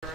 Good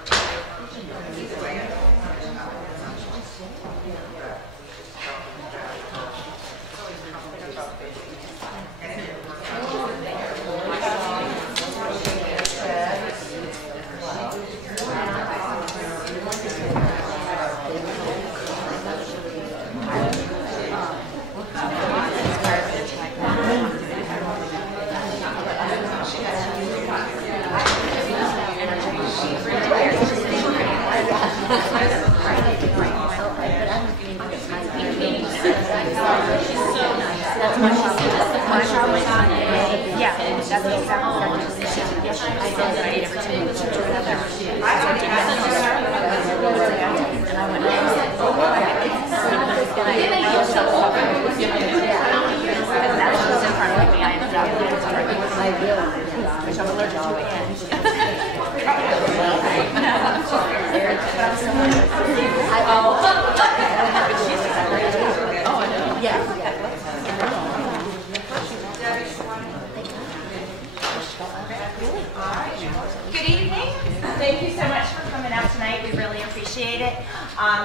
evening. Thank you so much for coming out tonight. We really appreciate it.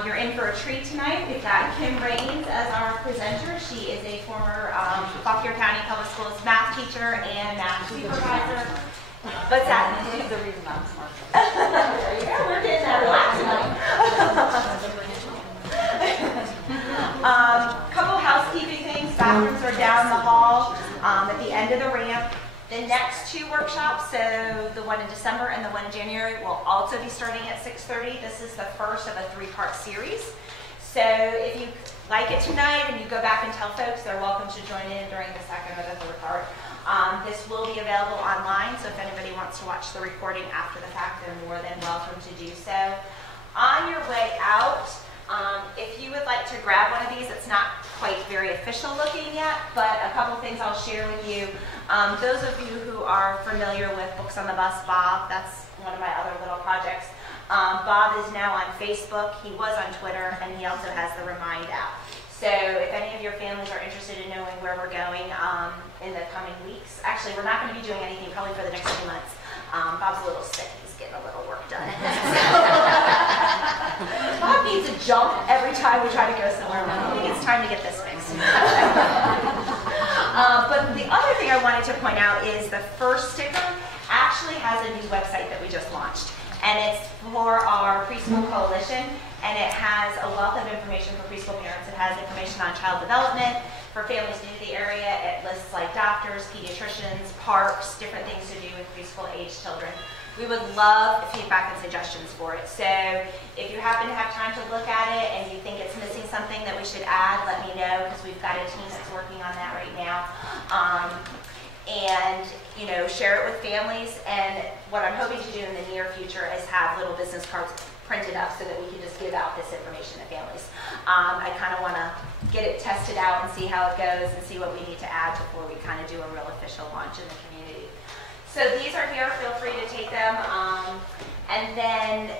You're in for a treat tonight. We've got Kim Raines as our presenter. She is a former Fauquier County Public Schools math teacher and math supervisor. What's that? This is the reason I'm smart. Yeah, we're getting that last night. Couple housekeeping things. Bathrooms are down the hall at the end of the ramp. The next two workshops, so the one in December and the one in January, will also be starting at 6:30. This is the first of a three-part series. So if you like it tonight and you go back and tell folks, they're welcome to join in during the second or the third part. This will be available online, so if anybody wants to watch the recording after the fact, they're more than welcome to do so. On your way out, if you would like to grab one of these, it's not quite very official looking yet, but a couple things I'll share with you. Those of you who are familiar with Books on the Bus, Bob, that's one of my other little projects. Bob is now on Facebook, he was on Twitter, and he also has the Remind app. So if any of your families are interested in knowing where we're going in the coming weeks, actually we're not going to be doing anything probably for the next 2 months. Bob's a little sick, he's getting a little work done. Bob needs a jump every time we try to go somewhere. It's time to get this fixed. But the other thing I wanted to point out is the first sticker actually has a new website that we just launched. And it's for our Preschool Coalition, and it has a wealth of information for preschool parents. It has information on child development for families new to the area. It lists like doctors, pediatricians, parks, different things to do with preschool age children. We would love feedback and suggestions for it. So if you happen to have time to look at it and you think it's missing something that we should add, let me know, because we've got a team that's working on that right now. And you know, share it with families. And what I'm hoping to do in the near future is have little business cards printed up so that we can just give out this information to families. I kind of want to get it tested out and see how it goes and see what we need to add before we kind of do a real official launch in the community. So these are here, feel free to take them. And then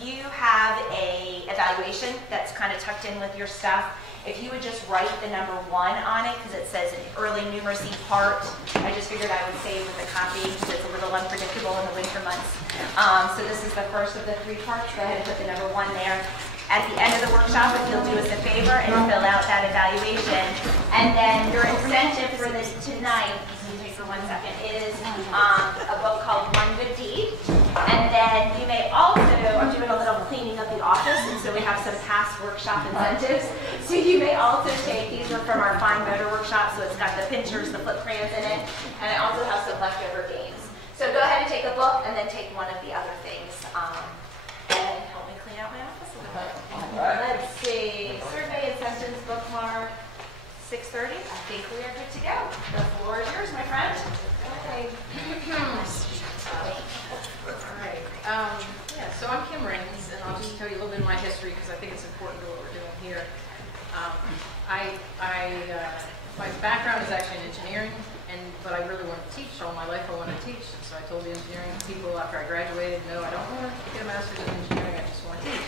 you have a evaluation that's kind of tucked in with your stuff. If you would just write the number 1 on it, because it says an early numeracy part, I just figured I would save with a copy because it's a little unpredictable in the winter months. So this is the first of the 3 parts. Go ahead and put the number 1 there. At the end of the workshop, if you'll do us a favor and fill out that evaluation. And then your incentive for this tonight, for 1 second, is a book called One Good Deed. And then you may also, I'm doing a little cleaning of the office, and so we have some past workshop incentives. So you may also take, these are from our fine motor workshop, so it's got the pinchers, the flip crayons in it, and it also has some leftover games. So go ahead and take a book, and then take one of the other things, and help me clean out my office a little bit. Let's see, survey and sentence bookmark. 6:30. I think we are good to go. The floor is yours, my friend. Okay. Alright. Yeah, so I'm Kim Raines, and I'll just tell you a little bit of my history because I think it's important to what we're doing here. My background is actually in engineering, but I really wanted to teach. All my life I wanted to teach. So I told the engineering people after I graduated, no, I don't want to get a master's in engineering, I just want to teach.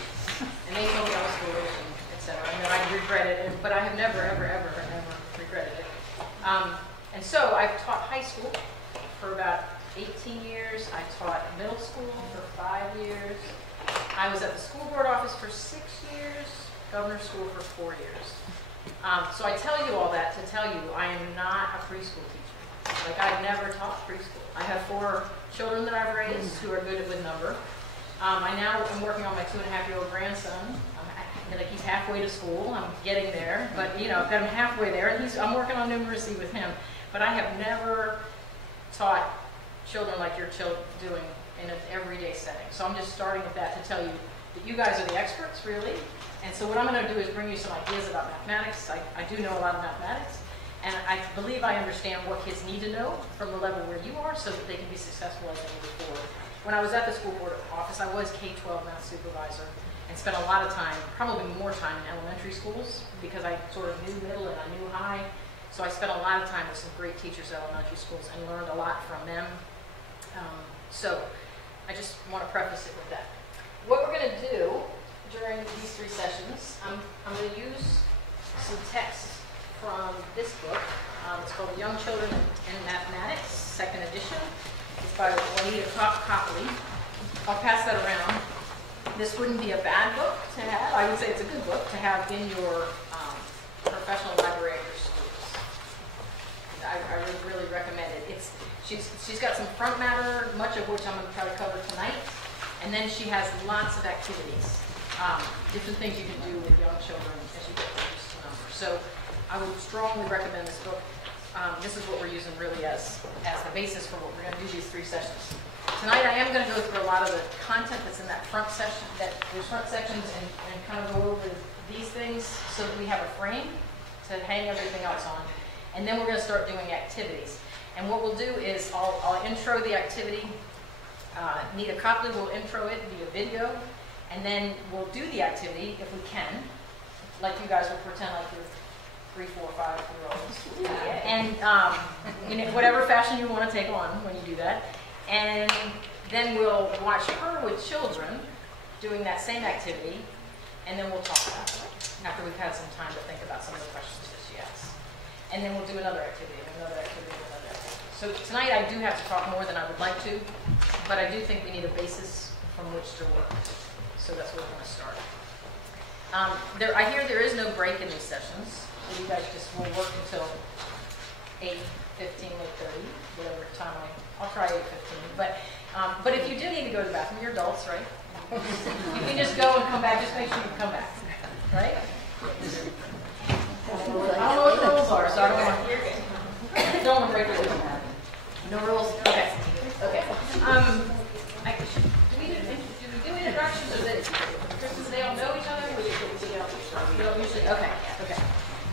And they told me I was foolish, etc. I know I regret it, but I have never, ever, ever, ever regretted it. And so I've taught high school for about 18 years. I taught middle school for 5 years. I was at the school board office for 6 years, governor's school for 4 years. So I tell you all that to tell you I am not a preschool teacher. Like, I've never taught preschool. I have 4 children that I've raised who are good with number. I now am working on my 2.5-year-old grandson. Like, he's halfway to school. I'm getting there, but you know, I've got him halfway there, and I'm working on numeracy with him. But I have never taught children like your children doing in an everyday setting. So I'm just starting with that to tell you that you guys are the experts, really. And so what I'm going to do is bring you some ideas about mathematics. I do know a lot of mathematics, and I believe I understand what kids need to know from the level where you are so that they can be successful as they move forward. When I was at the school board office, I was K-12 math supervisor and spent a lot of time, probably more time in elementary schools because I sort of knew middle and I knew high. So I spent a lot of time with some great teachers at elementary schools and learned a lot from them. So I just want to preface it with that. What we're going to do during these 3 sessions, I'm going to use some text from this book. It's called Young Children and Mathematics, 2nd edition. It's by Juanita Copley. I'll pass that around. This wouldn't be a bad book to have. I would say it's a good book to have in your professional library at your schools. I would really recommend it. She's got some front matter, much of which I'm going to try to cover tonight, and then she has lots of activities, different things you can do with young children as you get used to numbers. So I would strongly recommend this book. This is what we're using really as the basis for what we're going to do these 3 sessions. Tonight I am going to go through a lot of the content that's in that front section, those front sections, and kind of go over these things so that we have a frame to hang everything else on. And then we're going to start doing activities. And what we'll do is I'll intro the activity. Nita Copley will intro it via video, and then we'll do the activity if we can, like you guys will pretend like you're 3, 4, 5-year-olds, and in whatever fashion you want to take on when you do that. And then we'll watch her with children doing that same activity, and then we'll talk about it after we've had some time to think about some of the questions that she asks. And then we'll do another activity, and another activity, and another activity. So tonight I do have to talk more than I would like to, but I do think we need a basis from which to work. So that's where we're going to start. I hear there is no break in these sessions. So you guys just will work until 8:15, 8:30, whatever time I'll try 8:15. But if you do need to go to the bathroom, you're adults, right? You can just go and come back. Just make sure you come back, right? I don't know what the rules are, so I don't want to break the rules. No rules. Okay. Okay. Do we do introductions, or that Kristen, they all know each other? Or you don't usually. Okay. Okay.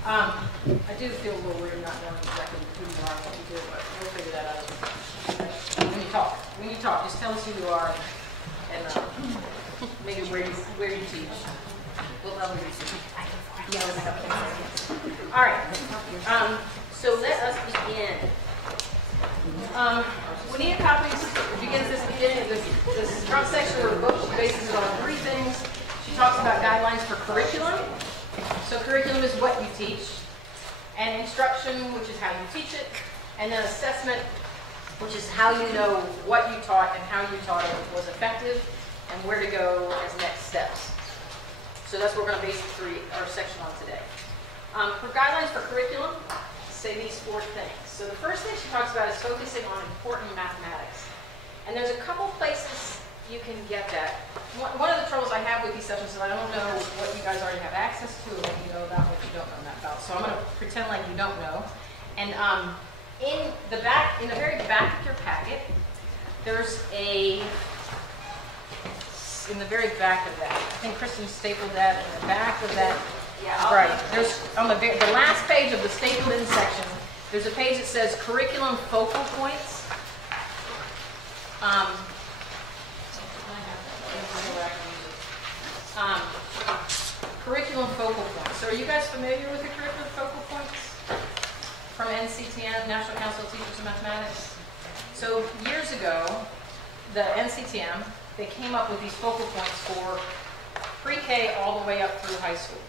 I do feel a little weird not knowing exactly who you are and what you do, but we'll figure that out when you talk. When you talk, just tell us who you are and maybe where you teach. We'll probably do some. All right. So let us begin. Juanita Copley begins this beginning of this front section of the book. She bases it on 3 things. She talks about guidelines for curriculum. So curriculum is what you teach, and instruction, which is how you teach it, and then assessment, which is how you know what you taught and how you taught it was effective, and where to go as next steps. So that's what we're going to base our section on today. For guidelines for curriculum, say these 4 things. So the first thing she talks about is focusing on important mathematics. And there's a couple places you can get that. One of the troubles I have with these sessions is I don't know what you guys already have access to or what you know about what you don't know about. So I'm going to pretend like you don't know. And in the very back of your packet, there's in the very back of that, I think Kristen stapled that in the back of that. Yeah. Right. There's on the last page of the stapled in section, there's a page that says curriculum focal points. Curriculum focal points. So are you guys familiar with the curriculum focal points from NCTM, National Council of Teachers of Mathematics? So years ago, the NCTM, they came up with these focal points for pre-K all the way up through high school.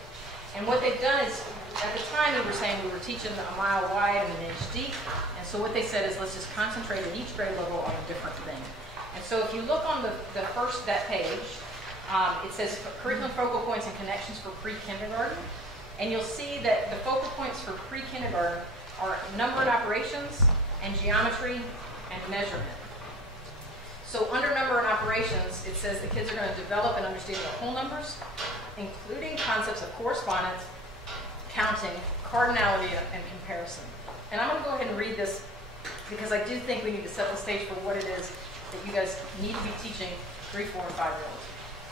And what they've done is, at the time we were saying we were teaching a mile wide and an inch deep, and so what they said is let's just concentrate at each grade level on a different thing. And so if you look on that page, It says curriculum focal points and connections for pre-kindergarten. And you'll see that the focal points for pre-kindergarten are number and operations, and geometry, and measurement. So under number and operations, it says the kids are going to develop an understanding of whole numbers, including concepts of correspondence, counting, cardinality, and comparison. And I'm going to go ahead and read this because I do think we need to set the stage for what it is that you guys need to be teaching 3, 4, and 5-year-olds.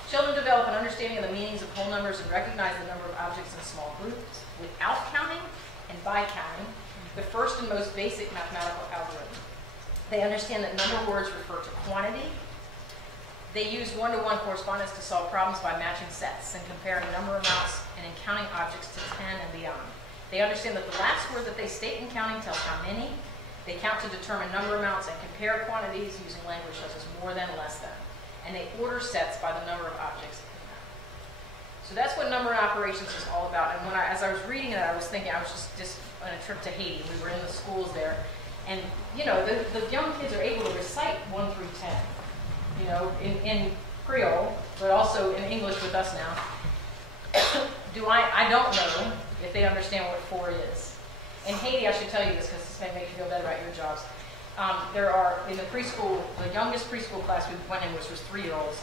Children develop an understanding of the meanings of whole numbers and recognize the number of objects in small groups without counting and by counting, the first and most basic mathematical algorithm. They understand that number words refer to quantity. They use one-to-one correspondence to solve problems by matching sets and comparing number amounts and in counting objects to 10 and beyond. They understand that the last word that they state in counting tells how many. They count to determine number amounts and compare quantities using language such as more than, less than. And they order sets by the number of objects in them. So that's what number and operations is all about. And as I was reading it, I was thinking, I was just on a trip to Haiti. We were in the schools there. And, you know, the young kids are able to recite 1 through 10, you know, in Creole, but also in English with us now. I don't know if they understand what 4 is. In Haiti, I should tell you this because this may make you feel better about your jobs. There are, in the preschool, the youngest preschool class we went in, which was 3-year-olds,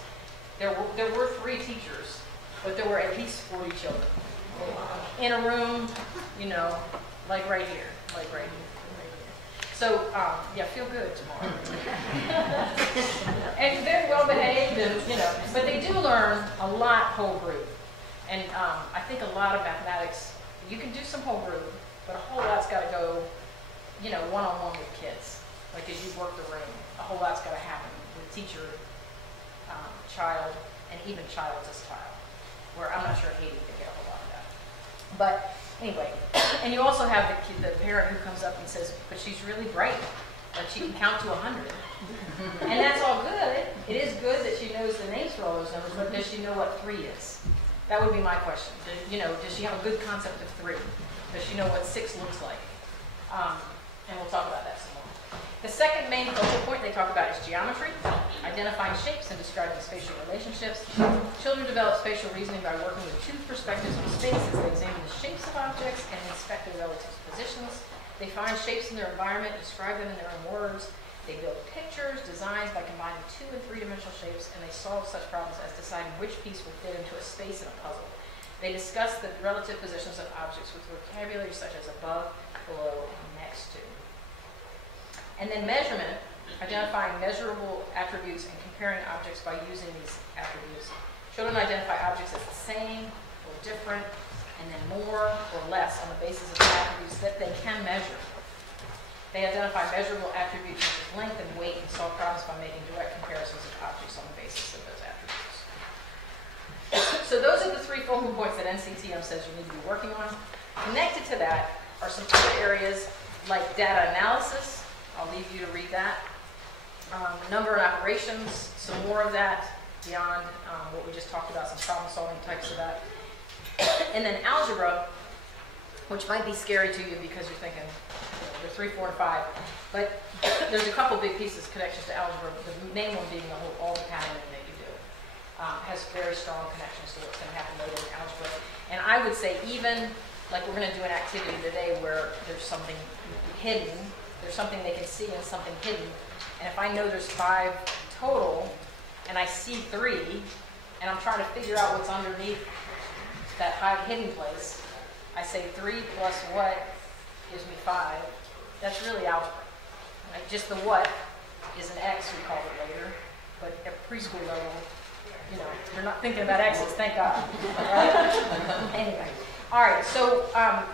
there were 3 teachers, but there were at least 40 children. In a room, you know, like right here, like right here. So, yeah, feel good tomorrow. And very well behaved, and, you know, but they do learn a lot whole group. And I think a lot of mathematics, you can do some whole group, but a whole lot's got to go, you know, one-on-one with kids. Like as you work the room, a whole lot's got to happen with teacher, child, and even child to child, where I'm not sure Haiti could get a whole lot of that. But anyway, and you also have the parent who comes up and says, but she's really bright, like she can count to 100. And that's all good. It is good that she knows the names for all those numbers, but does she know what 3 is? That would be my question. You know, does she have a good concept of 3? Does she know what 6 looks like? And we'll talk about that some more. The second main focal point they talk about is geometry, identifying shapes and describing spatial relationships. Children develop spatial reasoning by working with 2 perspectives on space as they examine the shapes of objects and inspect their relative positions. They find shapes in their environment, describe them in their own words. They build pictures, designs by combining 2- and 3-dimensional shapes, and they solve such problems as deciding which piece will fit into a space in a puzzle. They discuss the relative positions of objects with vocabulary such as above, below, and next to. And then measurement, identifying measurable attributes and comparing objects by using these attributes. Children identify objects as the same or different, and then more or less on the basis of the attributes that they can measure. They identify measurable attributes such as length and weight and solve problems by making direct comparisons of objects on the basis of those attributes. So those are the 3 focal points that NCTM says you need to be working on. Connected to that are some other areas like data analysis. I'll leave you to read that. Number and operations, some more of that beyond what we just talked about, some problem-solving types of that. And then algebra, which might be scary to you because you're thinking, you know, they're 3, 4, and 5. But there's a couple big pieces, connections to algebra. The main one being all the patterning that you do. Has very strong connections to what's going to happen later in algebra. And I would say even, like we're going to do an activity today where there's something hidden, there's something they can see and something hidden. And if I know there's 5 total, and I see 3, and I'm trying to figure out what's underneath that hidden place, I say 3 plus what gives me 5. That's really algebra. Like just the what is an X, we call it later. But at preschool level, you know, you're not thinking about X's, thank God. Right? Anyway. All right, so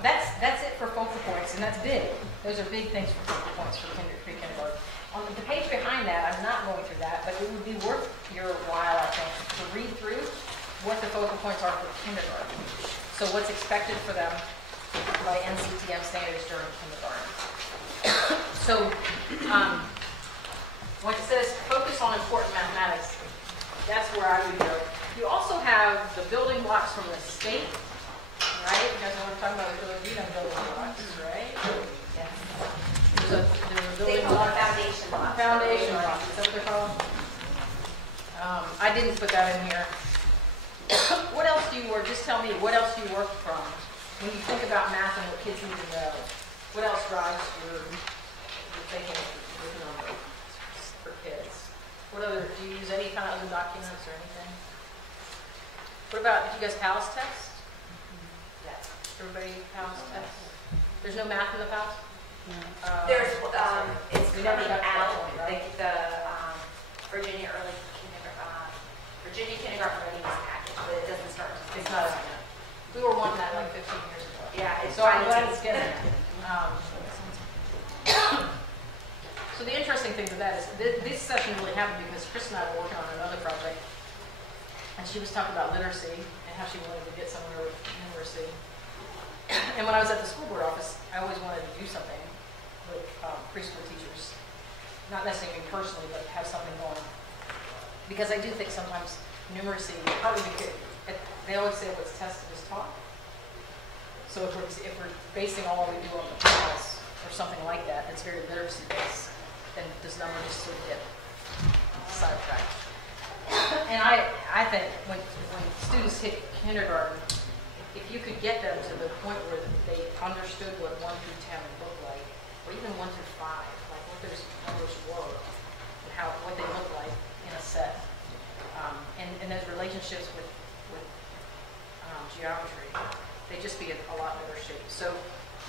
that's it for focal points, and that's big. Those are big things for focal points for pre-kindergarten. On the page behind that, I'm not going through that, but it would be worth your while, I think, to read through what the focal points are for kindergarten. So what's expected for them by NCTM standards during kindergarten. So when it says focus on important mathematics, that's where I would go. You also have the building blocks from the state. Right? You guys know what I'm talking about? We don't building blocks, right? Yeah. There's a building block. Foundation blocks. Foundation blocks. Is that what they're called? I didn't put that in here. What else do you work, just tell me, what else do you work from? When you think about math and what kids need to know, what else drives your thinking with numbers for kids? What other, do you use any kind of other documents or anything? What about, did you guys PALS test? Yes. Everybody PALS test? There's no math in the PALS? There's, it's We never coming got to that out, point, right? the Virginia early kindergarten, Virginia kindergarten readiness package, but it doesn't start until It's not out yet. We were wanting that like 15 years ago. Yeah, it's So I'm glad finally- it's getting there. So the interesting thing with that is this session really happened because Chris and I were working on another project, and she was talking about literacy and how she wanted to get somewhere with numeracy. And when I was at the school board office, I always wanted to do something with preschool teachers, not necessarily me personally, but have something going. Because I do think sometimes numeracy, probably because they always say what's tested is taught. So if we're basing all we do on the class or something like that, that's very literacy based, then does number just sort of get sidetracked. And I think when students hit kindergarten, if you could get them to the point where they understood what 1 through 10 would look like, or even 1 through 5, like what those numbers were, and what they look like in a set, and those relationships with geometry, they'd just be in a lot better shape. So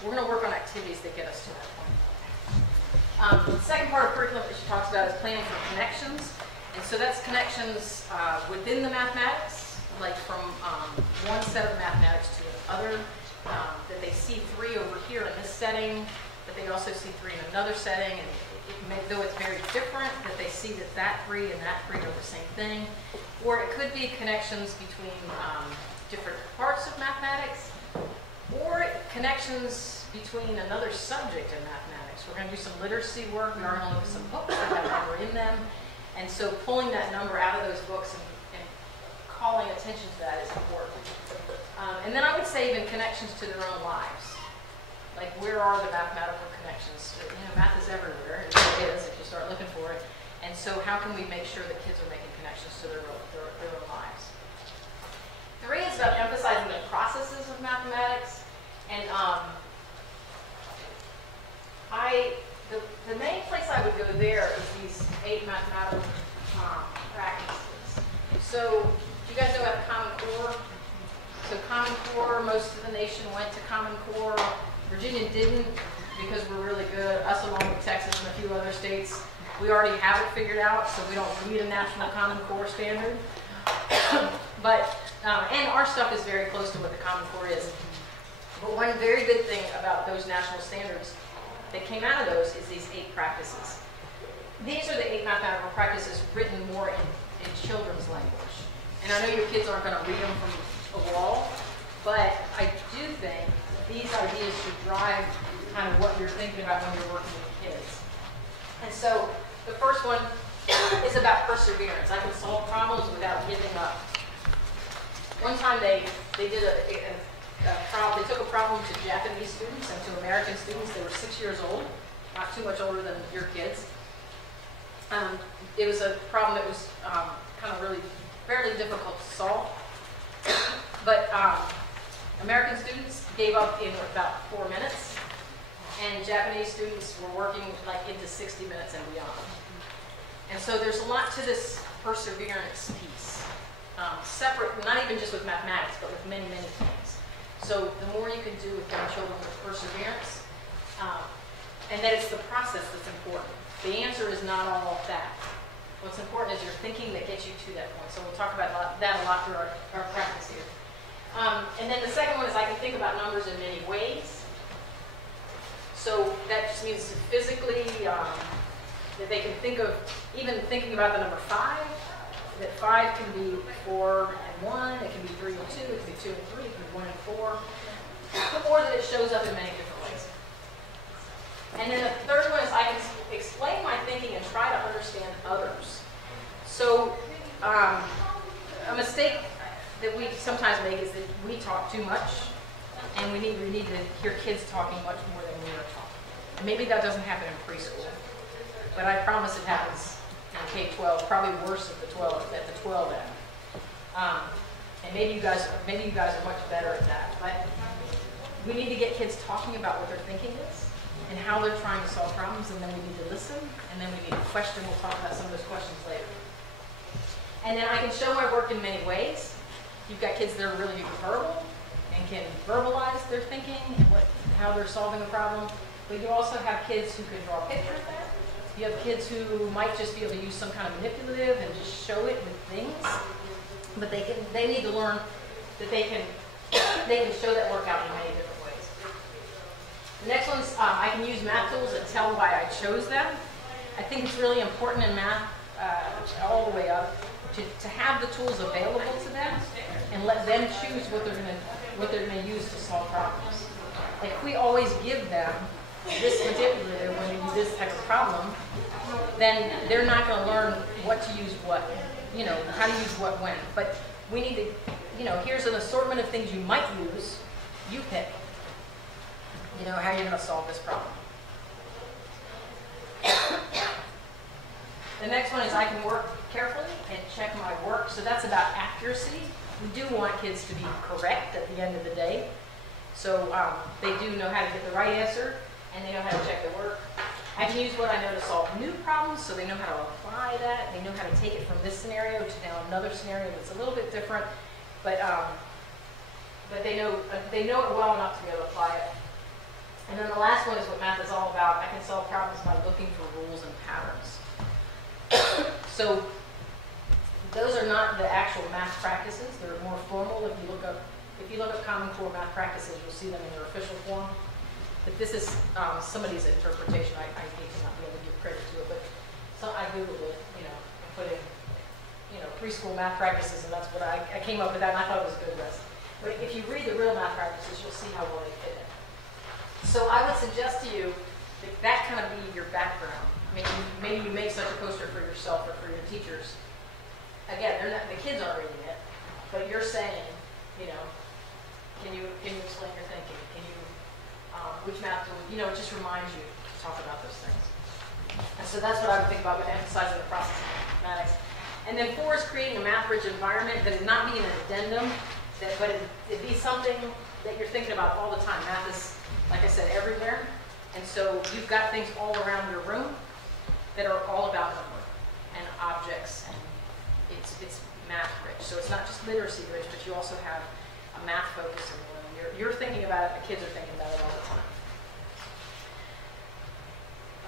we're going to work on activities that get us to that point. The second part of curriculum that she talks about is planning for connections. And so that's connections within the mathematics, like from one set of mathematics to another, that they see 3 over here in this setting, but they also see 3 in another setting, and though it's very different, that they see that 3 and that 3 are the same thing. Or it could be connections between different parts of mathematics, or connections between another subject in mathematics. We're going to do some literacy work. We are going to look at some books that have number in them. And so pulling that number out of those books and calling attention to that is important. And then I would say even connections to their own lives. Like, where are the mathematical connections? You know, math is everywhere. It really is if you start looking for it. And so how can we make sure that kids are making connections to their own lives? 3 is about emphasizing the processes of mathematics. And the main place I would go there is these 8 mathematical practices. So you guys know about Common Core? So Common Core, most of the nation went to Common Core. Virginia didn't because we're really good. Us along with Texas and a few other states, we already have it figured out, so we don't need a national Common Core standard. But and our stuff is very close to what the Common Core is. But one very good thing about those national standards that came out of those is these 8 practices. These are the 8 mathematical practices written more in children's language. And I know your kids aren't going to read them from a wall, but I do think these ideas should drive kind of what you're thinking about when you're working with kids. And so the first one is about perseverance. I can solve problems without giving up. One time they did they took a problem to Japanese students and to American students. They were 6 years old, not too much older than your kids. It was a problem that was kind of really fairly difficult to solve. But American students gave up in about 4 minutes, and Japanese students were working like into 60 minutes and beyond. And so there's a lot to this perseverance piece. Separate, not even just with mathematics, but with many, many things. So the more you can do with young children with perseverance, and that it's the process that's important. The answer is not all that. What's important is your thinking that gets you to that point. So we'll talk about that a lot through our practice here. And then the second one is I can think about numbers in many ways. So that just means physically that they can think of, even thinking about the number 5, that 5 can be 4 and 1, it can be 3 and 2, it can be 2 and 3, it can be 1 and 4, or that it shows up in many different ways. And then the third one is I can explain my thinking and try to understand others. So a mistake that we sometimes make is that we talk too much, and we need to hear kids talking much more than we are talking. And maybe that doesn't happen in preschool, but I promise it happens in K-12, probably worse at the 12 end. And maybe you guys are much better at that. But we need to get kids talking about what their thinking is and how they're trying to solve problems, and then we need to listen, and then we need to question. We'll talk about some of those questions later. And then I can show my work in many ways. You've got kids that are really verbal and can verbalize their thinking and how they're solving a problem. But you also have kids who can draw pictures there. You have kids who might just be able to use some kind of manipulative and just show it with things. But they need to learn that they can show that work out in many different ways. The next one's I can use math tools and tell why I chose them. I think it's really important in math all the way up to have the tools available to them and let them choose what they're going to use to solve problems. Like if we always give them this manipulative when you do this type of problem, then they're not going to learn what to use what, how to use what when. But we need to, here's an assortment of things you might use. You pick, how you're going to solve this problem. The next one is I can work carefully and check my work. So that's about accuracy. We do want kids to be correct at the end of the day. So they do know how to get the right answer, and they know how to check their work. I can use what I know to solve new problems, so they know how to apply that. They know how to take it from this scenario to now another scenario that's a little bit different, but they know it well enough to be able to apply it. And then the last one is what math is all about. I can solve problems by looking for rules and patterns. So those are not the actual math practices. They're more formal. If you look up Common Core math practices, you'll see them in their official form. But this is somebody's interpretation. I hate to not be able to give credit to it, but I Googled it, and put in, preschool math practices, and that's what I came up with that, and I thought it was a good list. But if you read the real math practices, you'll see how well they fit in. So I would suggest to you that kind of be your background. Maybe you make such a poster for yourself or for your teachers. Again, the kids aren't reading it, but you're saying, can you explain your thinking? Can you, which math tool, it just reminds you to talk about those things. And so that's what I would think about with emphasizing the process of mathematics. And then 4 is creating a math-rich environment that would not be an addendum, but it'd be something that you're thinking about all the time. Math is, like I said, everywhere. And so you've got things all around your room that are all about number and objects, and it's math-rich. So it's not just literacy-rich, but you also have a math focus in the room. You're thinking about it, the kids are thinking about it all the time.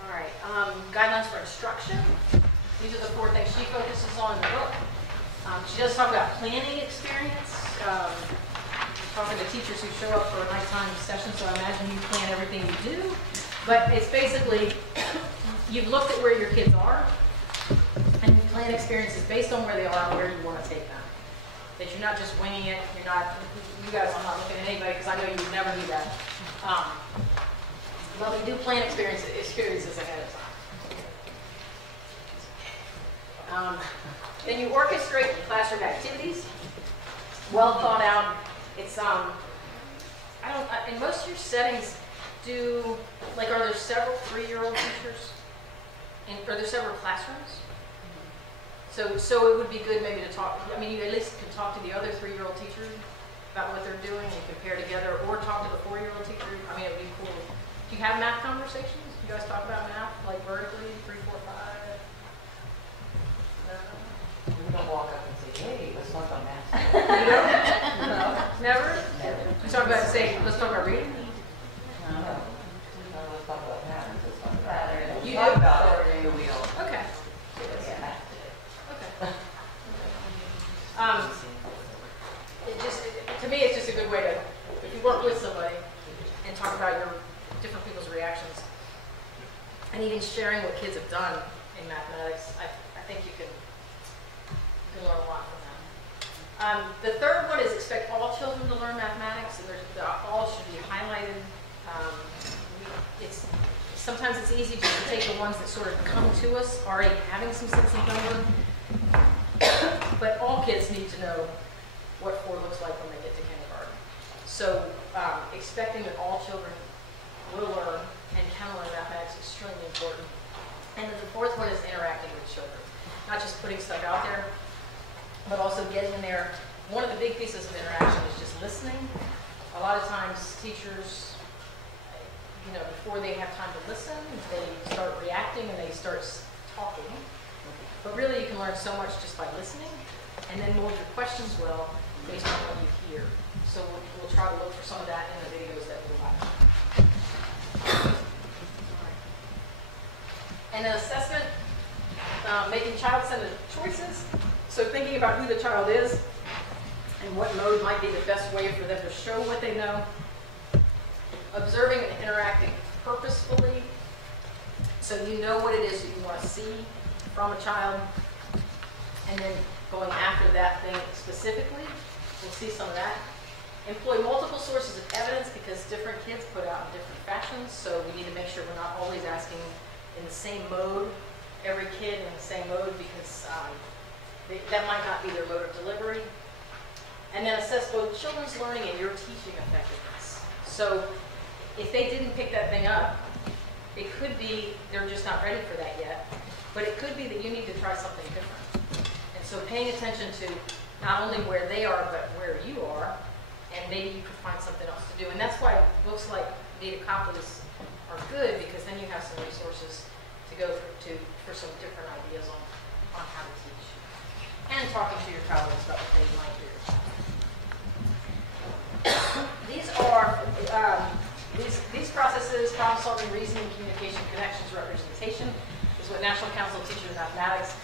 All right, guidelines for instruction. These are the 4 things she focuses on in the book. She does talk about planning experience. Talking to teachers who show up for a nighttime session, so I imagine you plan everything you do. But it's basically, you've looked at where your kids are, and you plan experiences based on where they are and where you want to take them. That you're not just winging it. You guys, I'm not looking at anybody because I know you would never do that. But we do plan experiences ahead of time. Then you orchestrate classroom activities. Well thought out. It's in most of your settings, are there several 3-year-old teachers? Are there several classrooms? So it would be good maybe to talk, you at least can talk to the other 3-year-old teachers about what they're doing and compare together, or talk to the 4-year-old teacher. It would be cool. Do you have math conversations? Do you guys talk about math, like vertically, 3, 4, 5? No? We don't walk up and say, hey, let's talk about math. You don't? No. Never? You talk about, let's talk about reading? No. Let's talk about patterns. Let's talk about patterns. You talk do? about it, we all. Okay. Yeah. Okay. To me, it's just a good way to, if you work with somebody and talk about your different people's reactions, and even sharing what kids have done in mathematics, I think you can learn a lot from them. The third one is expect all children to learn mathematics, and all should be highlighted. Sometimes it's easy just to take the ones that sort of come to us already having some sense of number, but all kids need to know what 4 looks like when they get to kindergarten. So expecting that all children will learn and can learn mathematics is extremely important. And then the 4th one is interacting with children. Not just putting stuff out there, but also getting in there one of the big pieces of interaction is just listening. A lot of times teachers, before they have time to listen, they start reacting and they start talking. But really you can learn so much just by listening, and then mold your questions well based on what you hear. So we'll try to look for some of that in the videos that we'll watch. And an assessment, making child-centered choices. So thinking about who the child is and what mode might be the best way for them to show what they know. Observing and interacting purposefully, so you know what it is that you want to see from a child, and then going after that thing specifically. We'll see some of that. Employ multiple sources of evidence because different kids put out in different fashions, so we need to make sure we're not always asking in the same mode, every kid in the same mode, because that might not be their mode of delivery. And then assess both children's learning and your teaching effectiveness. So if they didn't pick that thing up, it could be they're just not ready for that yet, but it could be that you need to try something different. And so paying attention to not only where they are, but where you are, and maybe you could find something else to do. And that's why books like Episcopal are good, because then you have some resources to go for some different ideas on how to teach. And talking to your colleagues about what they might do. These processes, problem solving, reasoning, communication, connections, representation, is what National Council of Teachers of Mathematics,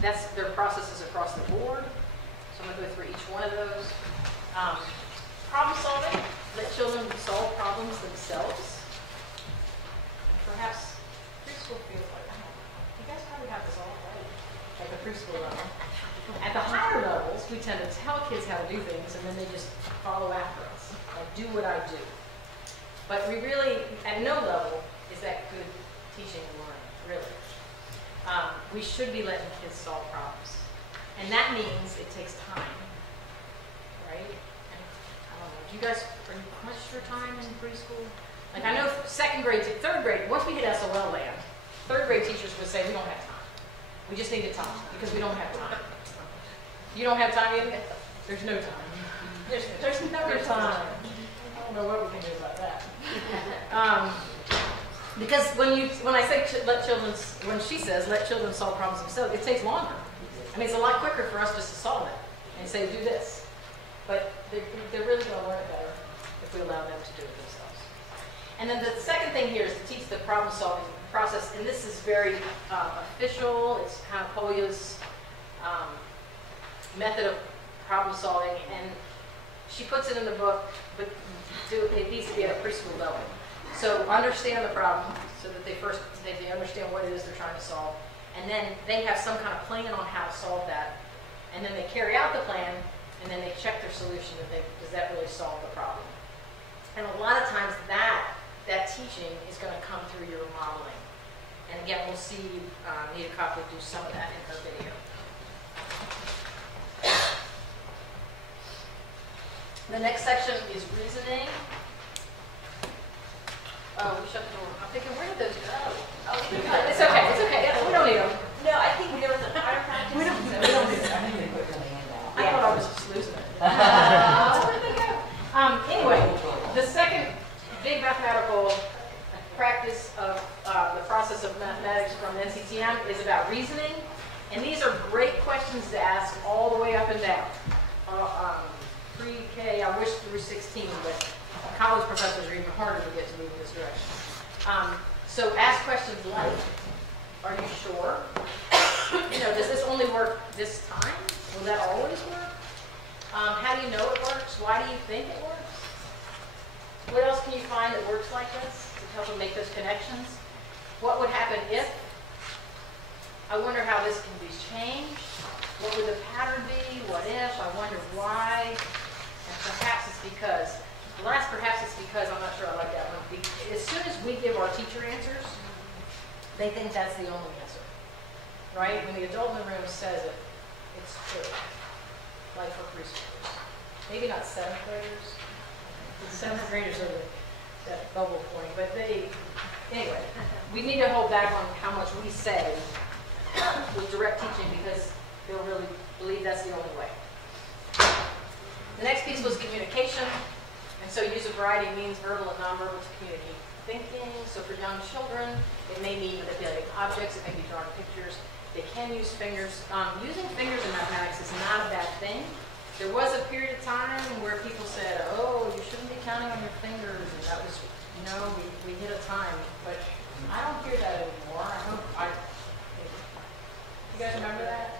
that's their processes across the board. So I'm going to go through each one of those. Problem solving, let children solve problems themselves. And perhaps preschool feels like, you guys probably have this all right at the preschool level. At the higher levels, we tend to tell kids how to do things, and then they just follow after us. Like, do what I do. But we really, at no level, is that good teaching and learning, really. We should be letting kids solve problems. And that means it takes time, right? And I don't know, do you guys, are you punched for time in preschool? Like, I know second grade to third grade, once we hit SOL land, third grade teachers would say, we don't have time. We just need to time, because we don't have time. You don't have time either? There's no time. There's never time. I don't know what we can do about that. Because when I say when she says let children solve problems themselves, it takes longer. I mean, it's a lot quicker for us just to solve it and say do this. But they're really going to learn it better if we allow them to do it themselves. And then the second thing here is to teach the problem solving process, and this is very official. It's Hannah Polya's method of problem solving, and she puts it in the book, but it needs to be at a preschool level. So understand the problem, so that they understand what it is they're trying to solve, and then they have some kind of plan on how to solve that, and then they carry out the plan, and then they check their solution and think, does that really solve the problem? And a lot of times that teaching is going to come through your modeling. And again, we'll see Nita Copley do some of that in her video. The next section is reasoning. Oh, we shut the door. I'm thinking, where did those go? Oh, it's okay. It's okay. We don't need them. No, I think there was a fire practice. We don't need it. I think they put something in that. I thought I was just losing it. Where did they go? Anyway, the second big mathematical practice of the process of mathematics from NCTM is about reasoning. And these are great questions to ask all the way up and down. Pre-K, I wish through 16, but college professors are even harder to get to move in this direction. So ask questions like, are you sure? Does this only work this time? Will that always work? How do you know it works? Why do you think it works? What else can you find that works like this to help them make those connections? What would happen if? I wonder how this can be changed. What would the pattern be? What if? I wonder why. And perhaps it's because, the last perhaps it's because, I'm not sure I like that one. As soon as we give our teacher answers, they think that's the only answer. Right? When the adult in the room says it, it's true. Like for preschoolers. Maybe not 7th graders. The 7th graders are that bubble point. But anyway, we need to hold back on how much we say with direct teaching, because they'll really believe that's the only way. so use of variety means verbal and nonverbal to communicate thinking. So for young children, it may mean manipulating objects, it may be drawing pictures. They can use fingers. Using fingers in mathematics is not a bad thing. There was a period of time where people said, oh, you shouldn't be counting on your fingers, and that was, you know, we hit a time. But I don't hear that anymore. You guys remember that?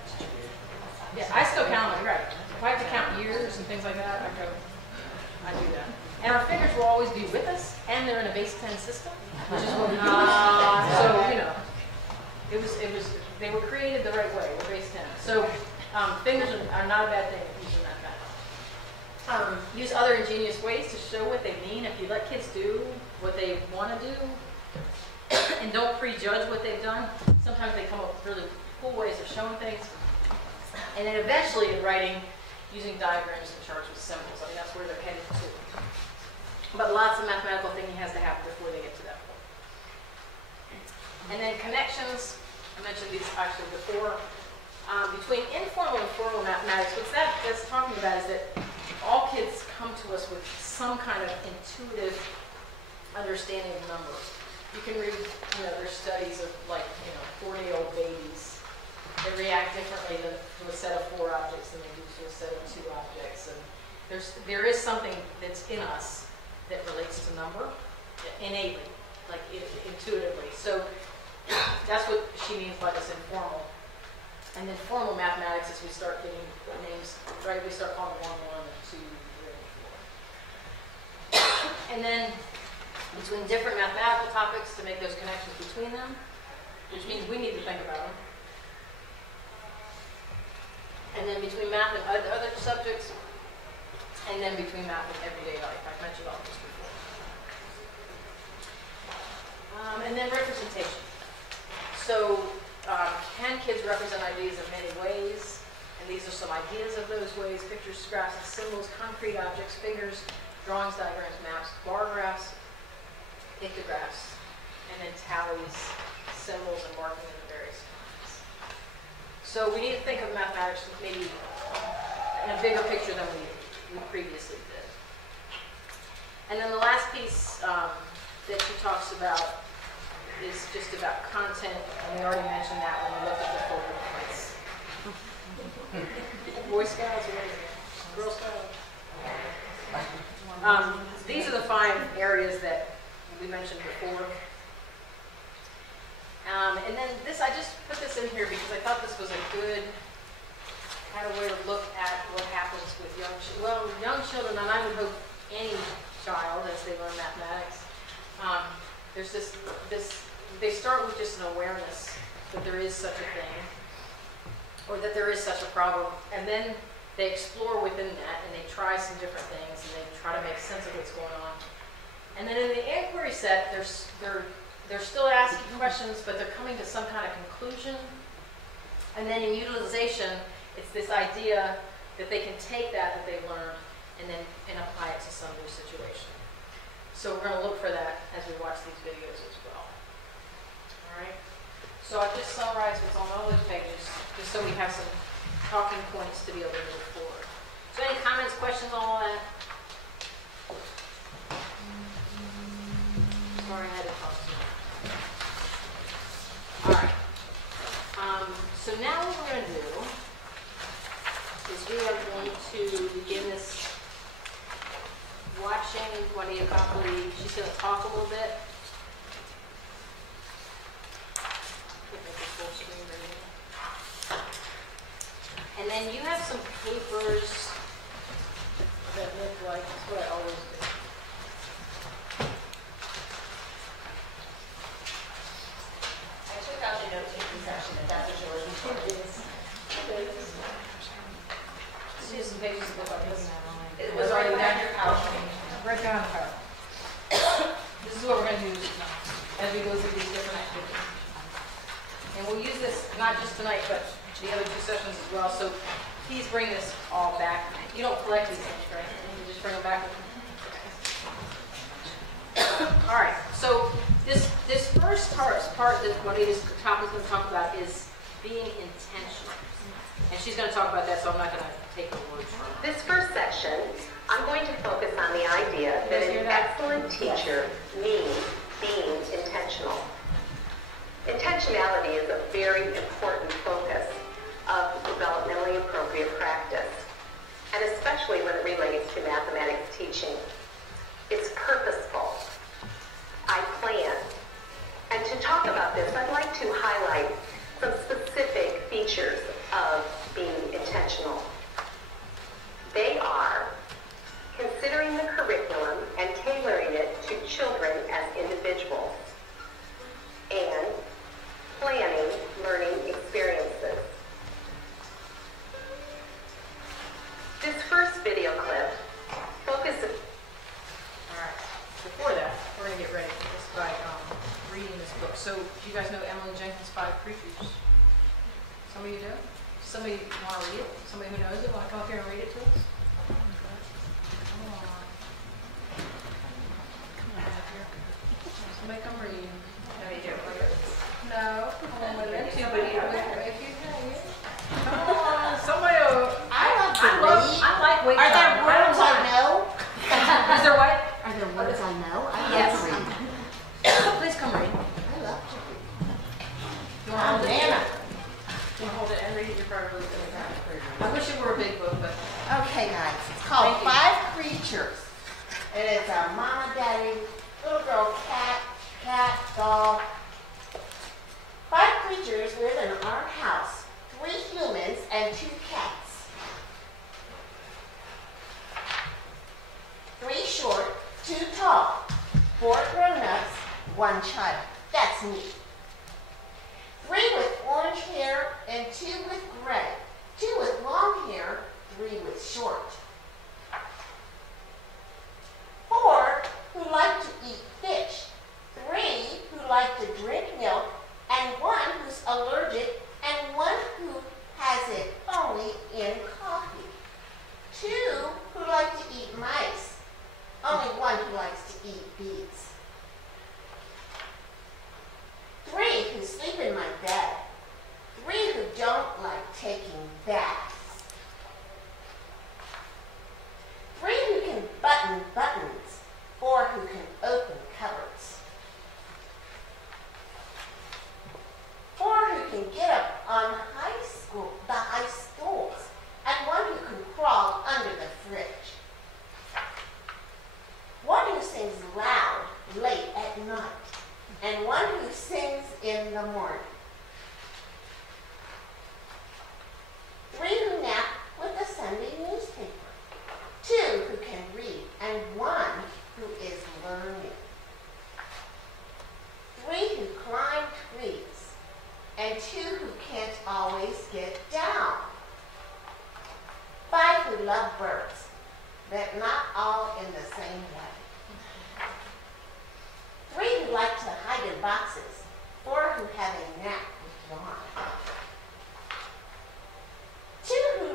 Yeah, I still count them, right. If I have to count years and things like that, I do that. And our fingers will always be with us, and they're in a base 10 system, which is what we do. So, you know, they were created the right way, we're base 10. So fingers are not a bad thing if using mathematics. Use other ingenious ways to show what they mean. If you let kids do what they want to do, and don't prejudge what they've done, sometimes they come up with really cool ways of showing things. And then eventually in writing, using diagrams and charts with symbols. I mean, that's where they're headed to. But lots of mathematical thinking has to happen before they get to that point. And then connections, I mentioned these actually before, between informal and formal mathematics. What that's talking about is that all kids come to us with some kind of intuitive understanding of numbers. You can read, you know, there's studies of like, you know, 4-day-old babies. They react differently to a set of 4 objects than they do to a set of 2 objects. And there is something that's in us that relates to number innately, like intuitively. So that's what she means by this informal. And then formal mathematics is we start getting names, right? We start calling 1, 1, and 2, 3, and 4. And then between different mathematical topics to make those connections between them, which means we need to think about them. And then between math and other subjects, and then between math and everyday life. I've mentioned all this before. And then representation. So can kids represent ideas in many ways? And these are some ideas of those ways: pictures, graphs, and symbols, concrete objects, figures, drawings, diagrams, maps, bar graphs, pictographs, and then tallies, symbols, and marking in the various kinds. So we need to think of mathematics maybe in a bigger picture than we previously did. And then the last piece that she talks about is just about content, and we already mentioned that when we looked at the focal points. Boy Scouts, Girl Scouts. These are the 5 areas that we mentioned before. And then this, I just put this in here because I thought this was a good kind of way to look at what happens with young children, and I would hope any child as they learn mathematics. There's they start with just an awareness that there is such a thing, or that there is such a problem, and then they explore within that, and they try some different things, and they try to make sense of what's going on. And then in the inquiry set, they're still asking questions, but they're coming to some kind of conclusion. And then in utilization, it's this idea that they can take that they've learned and apply it to some new situation. So we're going to look for that as we watch these videos as well. All right. So I've just summarized what's on all those pages, just so we have some talking points to be able to move forward. So any comments, questions on all that? Sorry, I had to talk to you. All right. So now what we're going to do is we are going to begin this watching Juanita Copley. She's going to talk a little bit. Full screen right here. And then you have some papers that look like, that's what I always do. I took out the note-taking section, if that's what you're looking for. See some pages that look like this. It was already down your PowerPoint. Right down the power. This is what we're going to do as we go through these different activities. And we'll use this not just tonight, but the other 2 sessions as well. So please bring this all back. You don't collect these things, right? You just bring them back. All right. So this first part that Juanita's topic is going to talk about is being intentional. And she's going to talk about that, so I'm not going to take the words from her. This first section, I'm going to focus on the idea that an excellent teacher means being intentional. Intentionality is a very important focus of developmentally appropriate practice, and especially when it relates to mathematics teaching. It's purposeful. I plan. And to talk about this, I'd like to highlight some specific features of being intentional. They are considering the curriculum and tailoring it to children as individuals, and planning learning experiences. This first video clip focuses... All right. Before that, we're going to get ready for this by reading this book. So, do you guys know Emily Jenkins' 5 Creatures? Some of you do? Somebody want to read it? Somebody who knows it want to come up here and read it to us? Come on. Somebody come read. No, come on with it. If you can. Come on. Somebody. I like wait. Are there words I know? Is there what? Are there words I know? I Yes. love to read. Please come read. I love to read. You want to hold it? Nana. You want to hold it and read it? You're probably really good at that. I wish it were a big book, but. Okay, guys. It's called Thank you. 5 Creatures. And it's a mama, daddy, little girl, cat, dog. 5 creatures live in our house. 3 humans and 2 cats. 3 short, 2 tall. 4 grown-ups, 1 child. That's me. 3 with orange hair and 2 with gray. 2 with long hair, 3 with short. 4 who like to eat fish. 3 who like to drink milk, and 1 who's allergic, and 1 who has it only in coffee. 2 who like to eat mice. Only 1 who likes to eat beets. 3 who sleep in my bed. 3 who don't like taking baths. 3 who can button buttons. 4 who can open cupboards. 4 who can get up on the high stools, and 1 who can crawl under the fridge. 1 who sings loud late at night, and 1 who sings in the morning. 3 who nap with a Sunday newspaper. 2 who can read, and 1 who is learning. 3 who climb trees, and 2 who can't always get down. 5 who love birds, but not all in the same way. 3 who like to hide in boxes. 4 who have a knack with yarn. 2 who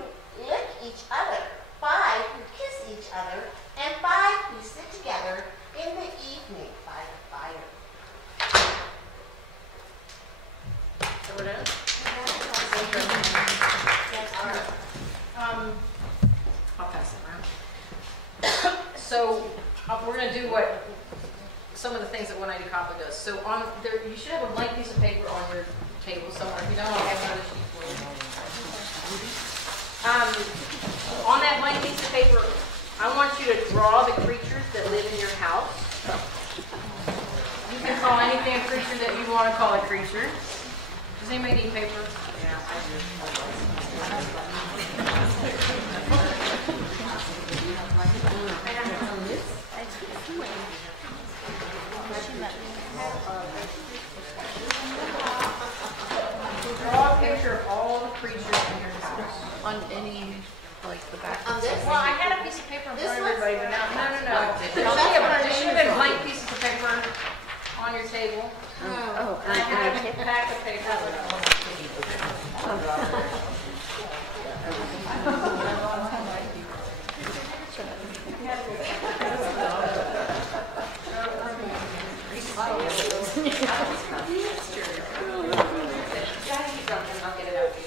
lick each other. 5 who kiss each other, and 5 who sit together in the evening by the fire. So we're done? I'll pass it around. So we're going to do what some of the things that 180 Coppa does. So on there, you should have a blank piece of paper on your table somewhere. If you don't, I'll have another sheet for you. On that blank piece of paper, I want you to draw the creatures that live in your house. You can call anything a creature that you want to call a creature. Does anybody need paper? Yeah, I Draw a picture of all the creatures in your house. On any, like the back. On this Well, I had a piece of paper in This front of one? everybody, but now, no. There should have been blank pieces of paper on your table. Oh, And I had a pack of paper. I'll get it out to you.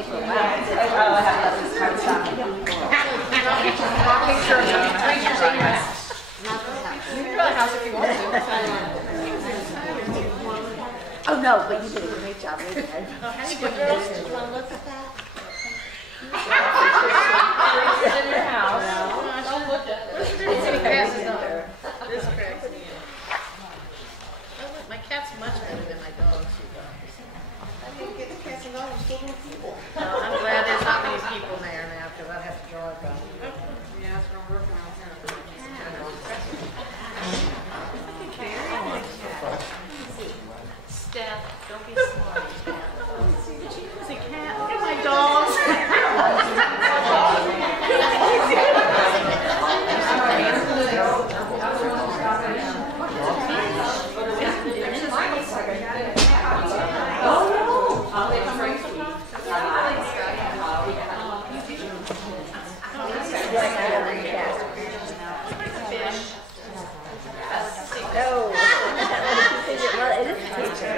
okay for a while. Oh, I have this hard stop. Picture of the creatures in your house. You can build a house if you want to. Oh, no, but you did a great job. Girls, do you want to look at that? Creatures in your house. Don't look at it. This cracks me up. My cat's much better than my dog. I didn't get to catching on with little people. I'm glad there's not many people there now because I'd have to drive by. Yeah, that's what I'm working on here. Steph, don't be smart. It's a cat. Look at my dogs. No. Well, it is a teacher.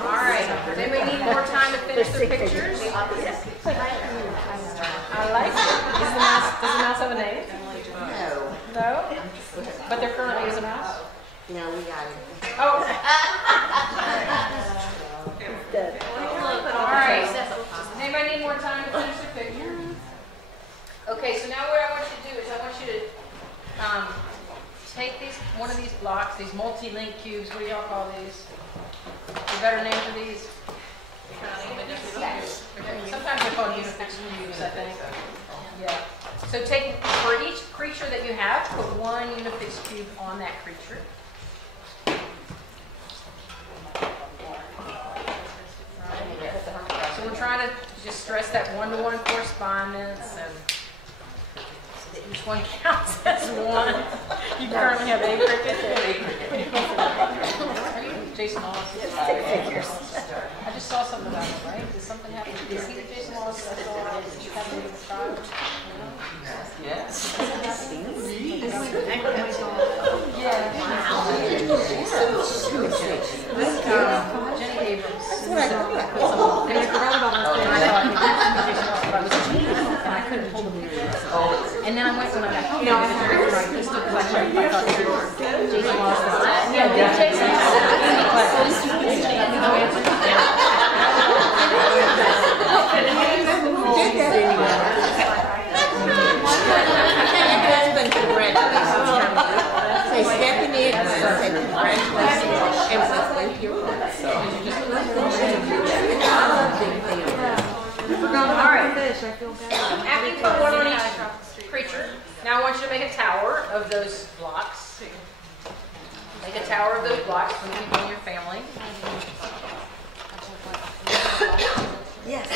All right. Does anybody need more time to finish the pictures? I like it. Does the mouse have a name? No. No? But there currently is a mouse? No, we got it. Oh. All right. Does anybody need more time to finish the picture? Okay, so now what I want you to do is I want you to take one of these blocks, these multi-link cubes. What do y'all call these? A better name for these? Okay. Sometimes they're called unifix cubes, I think. Yeah. So for each creature that you have, put one unifix cube on that creature. So we're trying to just stress that one-to-one correspondence and each one counts as one. You currently have 8 crickets. Jason Wallace. I just saw something about him, right? Did something happen? Is he the Jason Wallace that I saw? Did you have a child? Yes. Jenny Abrams. That's what I thought. And I forgot about her. And I couldn't pull the video. And then I went when I got home. I was very right. Just looked like I thought you were Jason Wallace. Yeah, Jason. No answer. Say Stephanie, say congratulations, and welcome to your class. All right. After you put one on each creature, now I want you to make a tower of those blocks. Make a tower of those blocks for you and your family. Yes.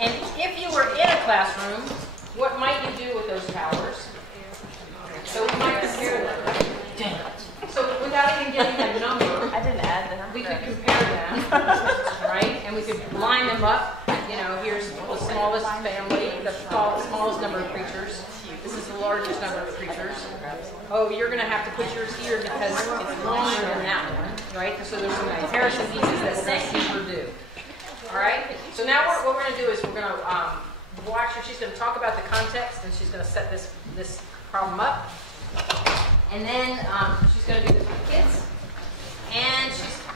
And if you were in a classroom, what might you do with those towers? So we might compare them. So without even getting a number, I didn't add them. we could compare them, right? And we could line them up. You know, here's the smallest family, the smallest number of creatures. This is the largest number of creatures. Oh, you're going to have to put yours here because it's longer than that one, right? So there's some comparison pieces that that keeper do. All right? So now what we're going to do is we're going to watch her. She's going to talk about the context, and she's going to set this problem up. And then she's going to do this with the kids. And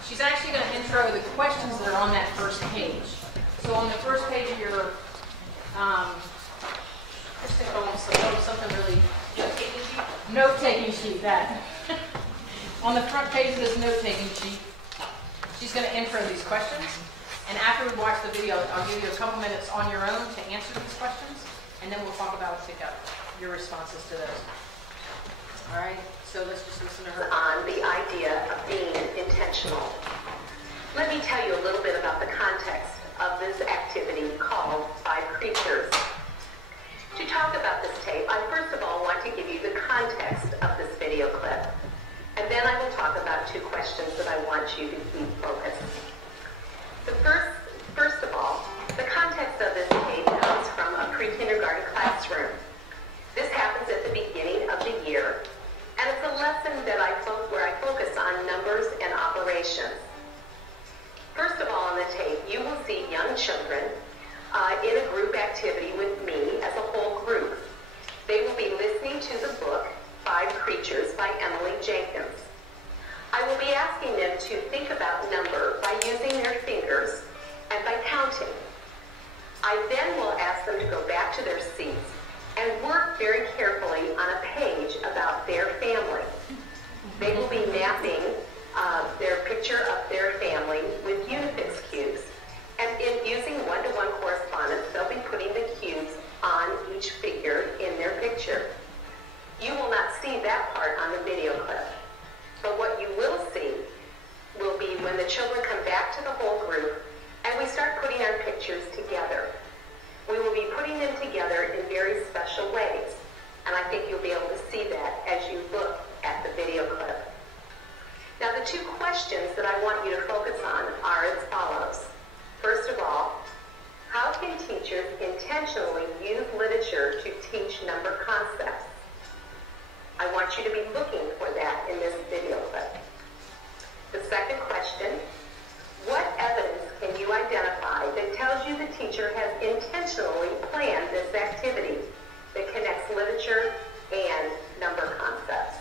she's actually going to intro the questions that are on that first page. So on the first page of your, let's think of something really, note-taking sheet, that. On the front page of this note-taking sheet, she's going to intro these questions. And after we watch the video, I'll give you a couple minutes on your own to answer these questions. And then we'll talk about your responses to those. All right, so let's just listen to her. On the idea of being intentional. Let me tell you a little bit about the context of this activity called 5 Creatures. To talk about this tape, I first of all want to give you the context of this video clip. And then I will talk about 2 questions that I want you to keep focused. The first of all, the context of this tape comes from a pre-kindergarten classroom. This happens at the beginning of the year, and it's a lesson that where I focus on numbers and operations. First of all, on the tape, you will see young children in a group activity with me as a whole group. They will be listening to the book, 5 Creatures by Emily Jenkins. I will be asking them to think about number by using their fingers and by counting. I then will ask them to go back to their seats and work very carefully on a page about their family. They will be mapping their picture of their family with Unifix cubes. And in using one-to-one correspondence, they'll be putting the cubes on each figure in their picture. You will not see that part on the video clip. But what you will see will be when the children come back to the whole group and we start putting our pictures together. We will be putting them together in very special ways. And I think you'll be able to see that as you look at the video clip. Now, the 2 questions that I want you to focus on are as follows. First of all, how can teachers intentionally use literature to teach number concepts? I want you to be looking for that in this video clip. The second question, what evidence can you identify that tells you the teacher has intentionally planned this activity that connects literature and number concepts?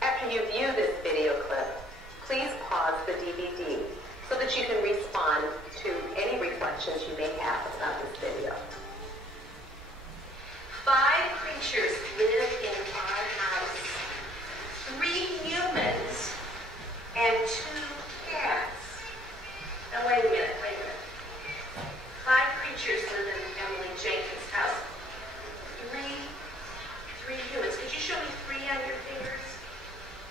After you view this video clip, please pause the DVD so that you can respond to any reflections you may have about this video. 5 creatures live in our house. 3 humans and 2 cats. Now wait a minute. 5 creatures live in Emily Jenkins' house. 3 humans. Could you show me 3 on your fingers?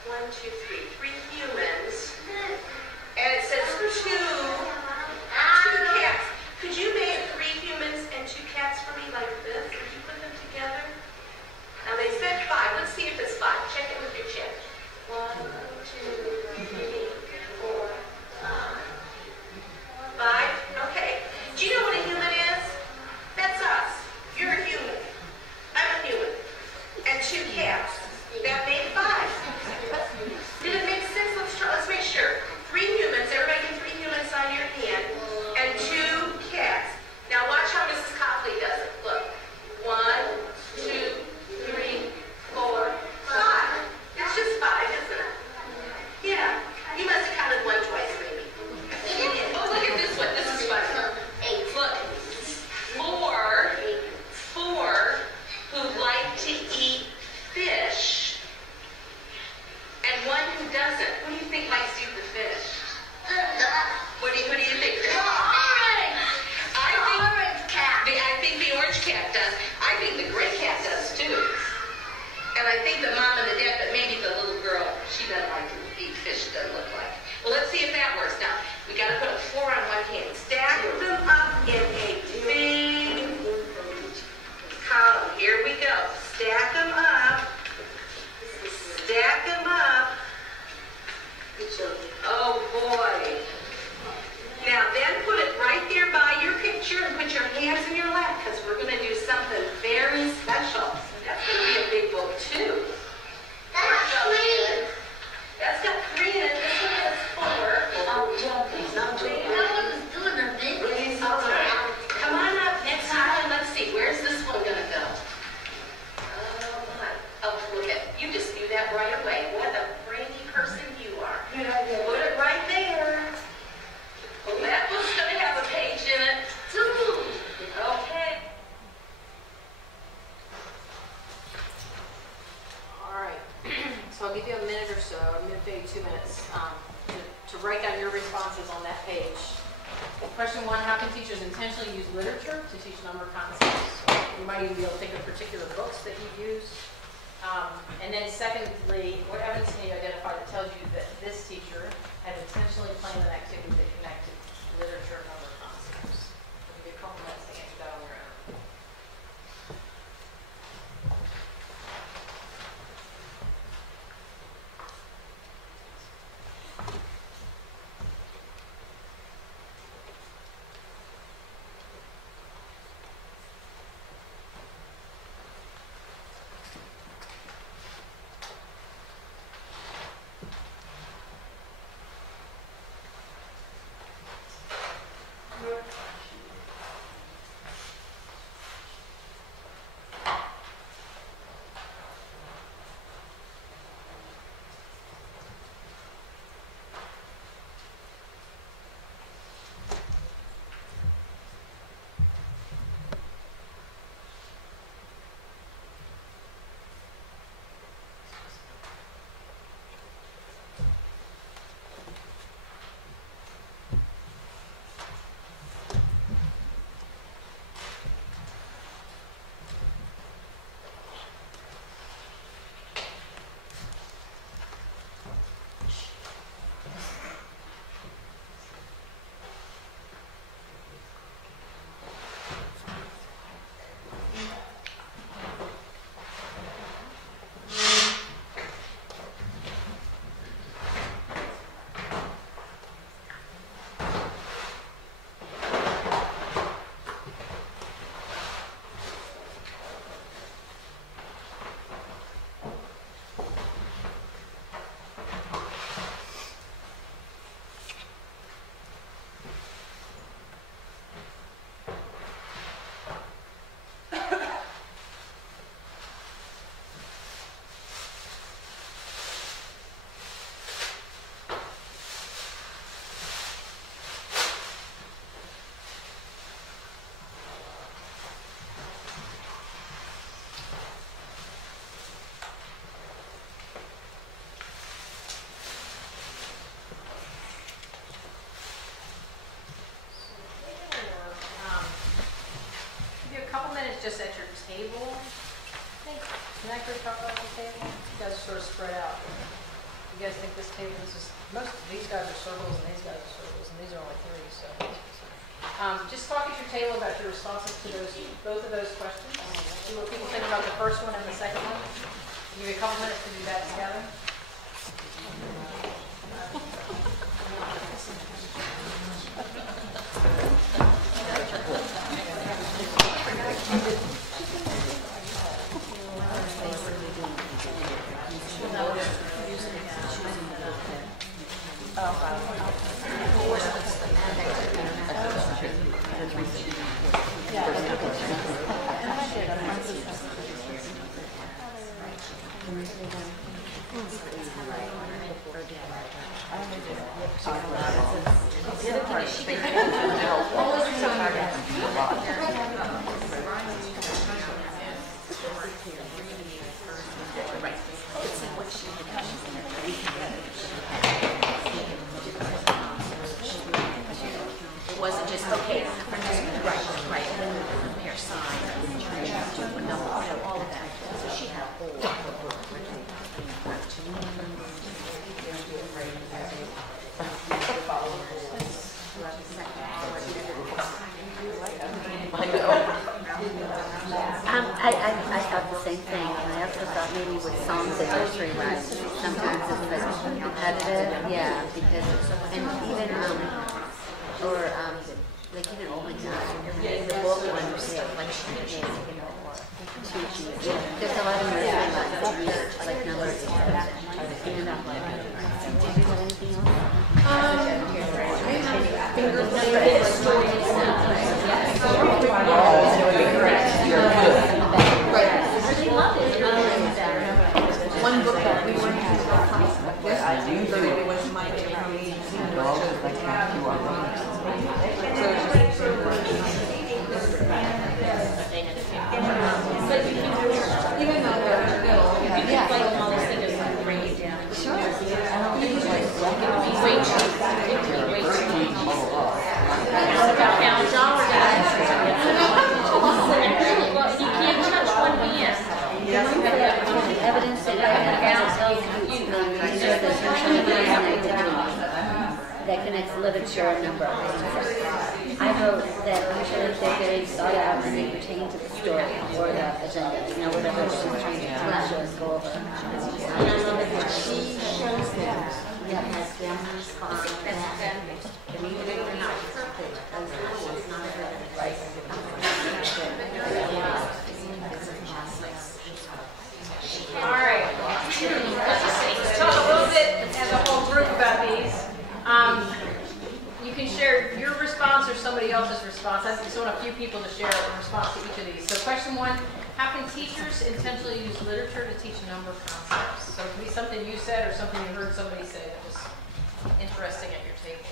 1, 2, 3. 3 humans. And it says 2 cats. Could you make 3 humans and 2 cats for me like this? Could you put them together? Now they said 5. Let's see if it's 5. Check it with your check. 1, 2, 3, 4, 5. 5? Okay. Do you know what a human is? That's us. You're a human. I'm a human. And 2 cats. That made 5. Did it make sense? Let's make sure. 3 humans. Everybody get 3 humans on your hand. And 2 cats. Now watch how Mrs. Copley does it. Look. 1, 2, 3, 4, 5. It's just 5, isn't it? Yeah. You must have counted 1 twice, maybe. Oh, look at this one. This is fun. 8. Look. 4 who like to eat fish, and 1 who doesn't. Who do you think likes to eat the fish? What do you think, Chris? I think the orange cat does. I think the gray cat does too. And I think the mom and the dad, but maybe the little girl, she doesn't like to eat fish, doesn't look like. Well, let's see if that works. Now, we got to put a 4 on one hand. Stack them up in a big column. Here we go. Stack them up. Stack them up. Oh, boy. Now, then put it right there by your picture and put your hands in your lap because we're going to do something very special. That's going to be a big book, too. That's got 3 in it. This one has 4. Come on up next time. Let's see. Where's this one going to go? Oh, my. Oh, look at you. Just knew that right away. What a brainy person you are. Put it right there. Well, that book's going to have a page in it, too. Okay. All right. So I'll give you a minute or so, maybe 2 minutes, to write down your responses on that page. Question 1, how can teachers intentionally use literature to teach number concepts? You might even be able to think of particular books that you use. And then secondly, what evidence can you identify that tells you that this teacher has intentionally planned an activity that connected literature and number concepts? I'll give you a couple minutes to answer that on your own. talk about the table? You guys are sort of spread out. You guys think this table, most of these guys are circles and these guys are circles, and these are only 3, so. Just talk at your table about your responses to both of those questions. See what people think about the first one and the second one. Give you a couple minutes to do that together. It wasn't just, okay, right, and then compare sign, all of that. So she had a whole lot of work. I thought the same thing, and I also thought maybe with songs and nursery rhymes, sometimes it's like repetitive, yeah, because, and even, like even only reading the book one day, like you know, or teaching. There's a lot of nursery rhymes that read like numbers and stuff. And I'm like, did you have anything else? One book that we went to I do so it was my even though they're middle, you can like all those things and bring it down. Sure. I don't think it's like you can't touch one hand. Evidence that connects literature and number. I wrote that usually they're very sought out and they pertain to the story or the agenda, you know, whatever she's trying to teach or go over. And I love it that she shows them that has them respond that even if they're not perfect, as little is not right. All right. Let's talk a little bit as a whole group about these. You can share your response or somebody else's response. I just want a few people to share a response to each of these. So question 1, how can teachers intentionally use literature to teach number concepts? So it could be something you said or something you heard somebody say that was interesting at your table.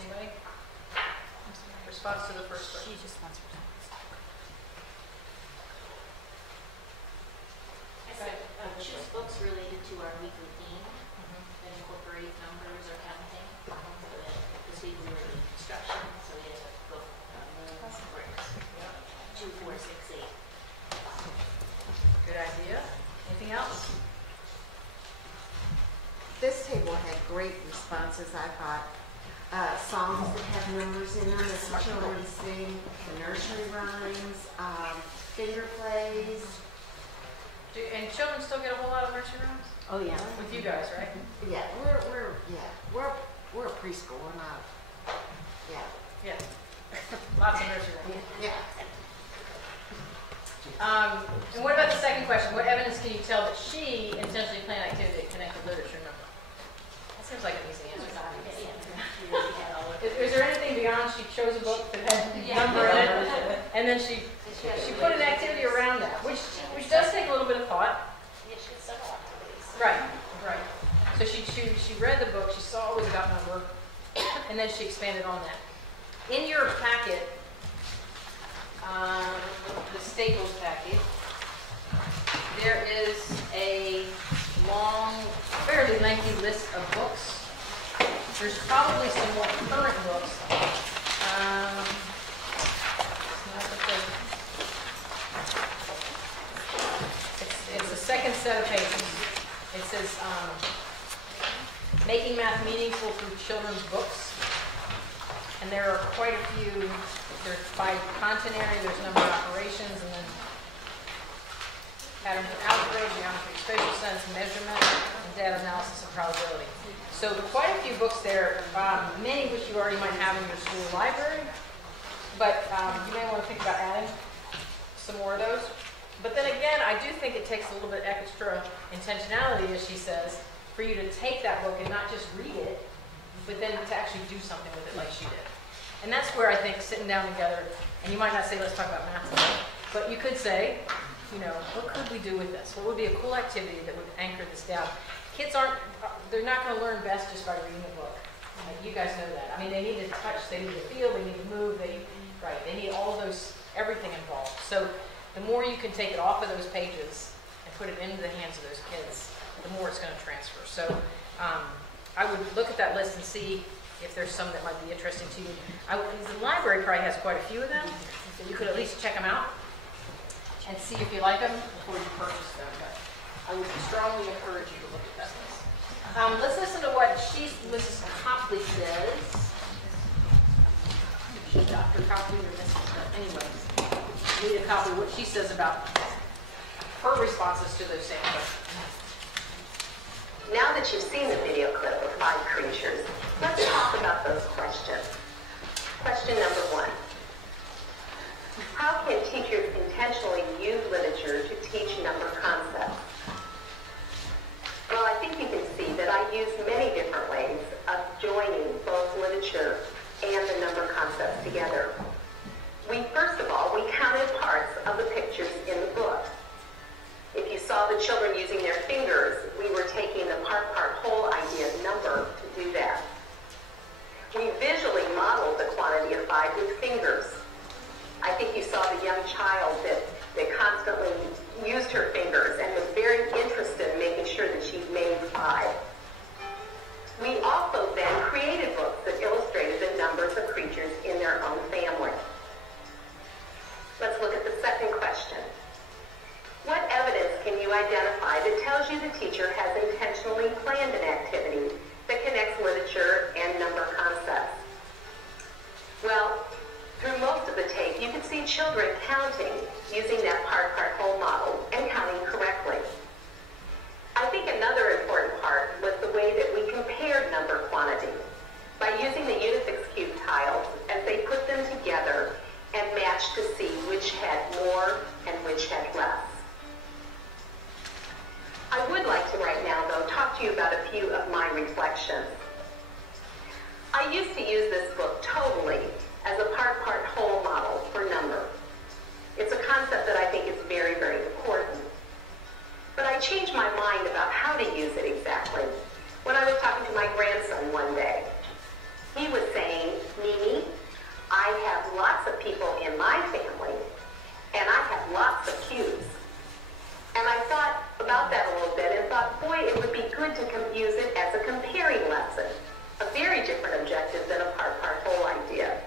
Anybody? Response to the first question. She just wants her to. I said choose books related to our weekly theme that incorporate numbers or counting. This week we were in instruction, so we had a book moons, bricks. 2, 4, 6, 8. Good idea. Anything else? This table had great responses, I thought. Songs that have numbers in them that the children sing, the nursery rhymes, finger plays. And children still get a whole lot of nursery rhymes? Oh yeah. With you guys, right? Yeah, we're a preschool. We're not. Yeah. Lots of nursery rhymes. Yeah. And what about the second question? What evidence can you tell that she intentionally planned activity that connected literature and number? That seems like an easy answer. Is there anything beyond she chose a book that had number in it, and then she put an activity around that, which does take a little bit of thought. Yeah, she had several activities. Right. So she read the book, she saw it was about number, and then she expanded on that. In your packet, the Staples packet, there is a long, fairly lengthy list of books. There's probably some more current books. It's second set of pages. It says, making math meaningful through children's books. And there are quite a few, there's by content area, there's number of operations, and then patterns of algebra, geometry, spatial sense, measurement, and data analysis and probability. So quite a few books there, many which you already might have in your school library, but you may want to think about adding some more of those. But then again, I do think it takes a little bit extra intentionality, as she says, for you to take that book and not just read it, but then to actually do something with it like she did. And that's where I think sitting down together, and you might not say, let's talk about math today, but you could say, you know, what could we do with this? What would be a cool activity that would anchor this down? Kids aren't, they're not going to learn best just by reading a book. Like, you guys know that. I mean, they need to touch, they need to feel, they need to move, they need all those, everything involved. So the more you can take it off of those pages and put it into the hands of those kids, the more it's going to transfer. So I would look at that list and see if there's some that might be interesting to you. The library probably has quite a few of them, so you could at least check them out and see if you like them before you purchase them. But I would strongly encourage you to look at that list. Let's listen to what Mrs. Copley says. She's Dr. Copley or Mrs. But anyways, read a copy of what she says about her responses to those same questions. Now that you've seen the video clip of 5 creatures, let's talk about those questions. Question number 1. How can teachers intentionally use literature to teach number concepts? Well, I think you can see that I use many different ways of joining both literature and the number concepts together. First of all, we counted parts of the pictures in the book. If you saw the children using their fingers, we were taking the part-whole idea of number to do that. We visually modeled the quantity of 5 with fingers. I think you saw the young child that constantly used her fingers and was very interested in making sure that she made 5. We also then created books that illustrated the numbers of creatures in their own family. Let's look at the second question. What evidence can you identify that tells you the teacher has intentionally planned an activity that connects literature and number concepts? Well, through most of the tape, you can see children counting using that part-whole model and counting correctly. I think another important part was the way that we compared number quantity by using the Unifix cube tiles as they put them together and matched to see which had more and which had less. I would like to right now, though, talk to you about a few of my reflections. I used to use this book totally as a part-whole model for number. It's a concept that I think is very, very important. But I changed my mind about how to use it exactly when I was talking to my grandson one day. He was saying, Mimi, I have lots of people in my family, and I have lots of cubes. And I thought about that a little bit and thought, boy, it would be good to use it as a comparing lesson, a very different objective than a part-whole idea.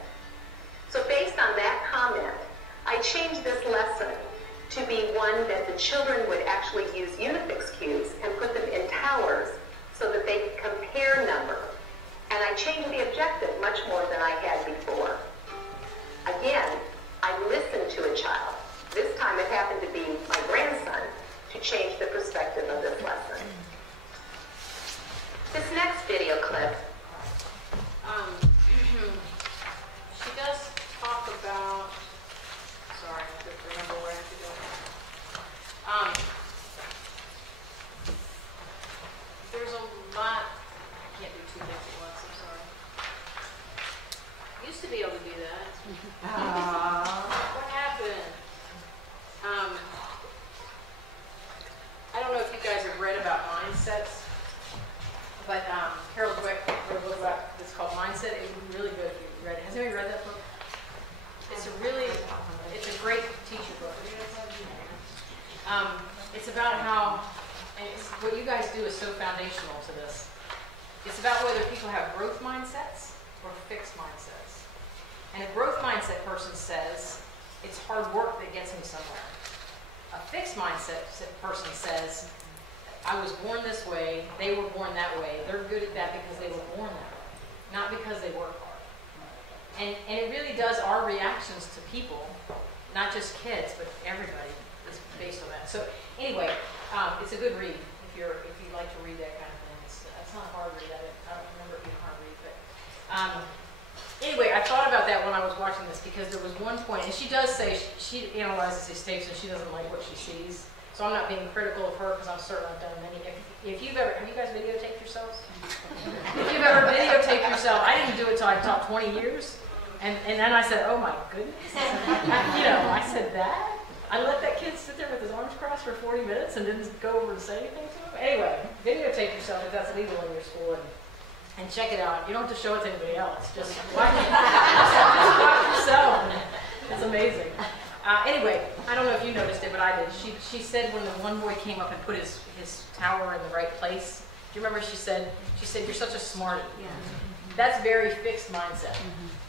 So based on that comment, I changed this lesson to be one that the children would actually use Unifix cubes and put them in towers so that they could compare number. And I changed the objective much more than I had before. Again, I listened to a child. This time it happened to be my grandson to change the perspective of this lesson. This next video clip. She does talk about, sorry, I have to remember where I have to go. There's a lot, I can't do 2 things at once, I'm sorry. Used to be able to do that. What happened? I don't know if you guys have read about mindsets, but Harold Dweck wrote a book about it's called Mindset. It would be really good if you read it. Has anybody read that book? It's a great teacher book. It's about how, and what you guys do is so foundational to this. It's about whether people have growth mindsets or fixed mindsets. And a growth mindset person says, it's hard work that gets me somewhere. A fixed mindset person says, I was born this way, they were born that way, they're good at that because they were born that way, not because they work hard. And it really does, our reactions to people, not just kids, but everybody, is based on that. So anyway, it's a good read if you like to read that kind of thing. It's not a hard read. I don't remember it being hard read, but anyway, I thought about that when I was watching this because there was one point, and she does say she analyzes these tapes and she doesn't like what she sees. So I'm not being critical of her because I'm certain I've done many. If you've ever, have you guys videotaped yourselves? If you've ever videotaped yourself, I didn't do it till I taught 20 years. And then I said, oh my goodness. I said that? I let that kid sit there with his arms crossed for 40 minutes and didn't go over and say anything to him. Anyway, videotape yourself if that's legal in your school and check it out. You don't have to show it to anybody else. Just watch it. Just watch yourself. It's amazing. Anyway, I don't know if you noticed it, but I did. She said when the one boy came up and put his tower in the right place, do you remember she said, you're such a smarty. Yeah. That's very fixed mindset.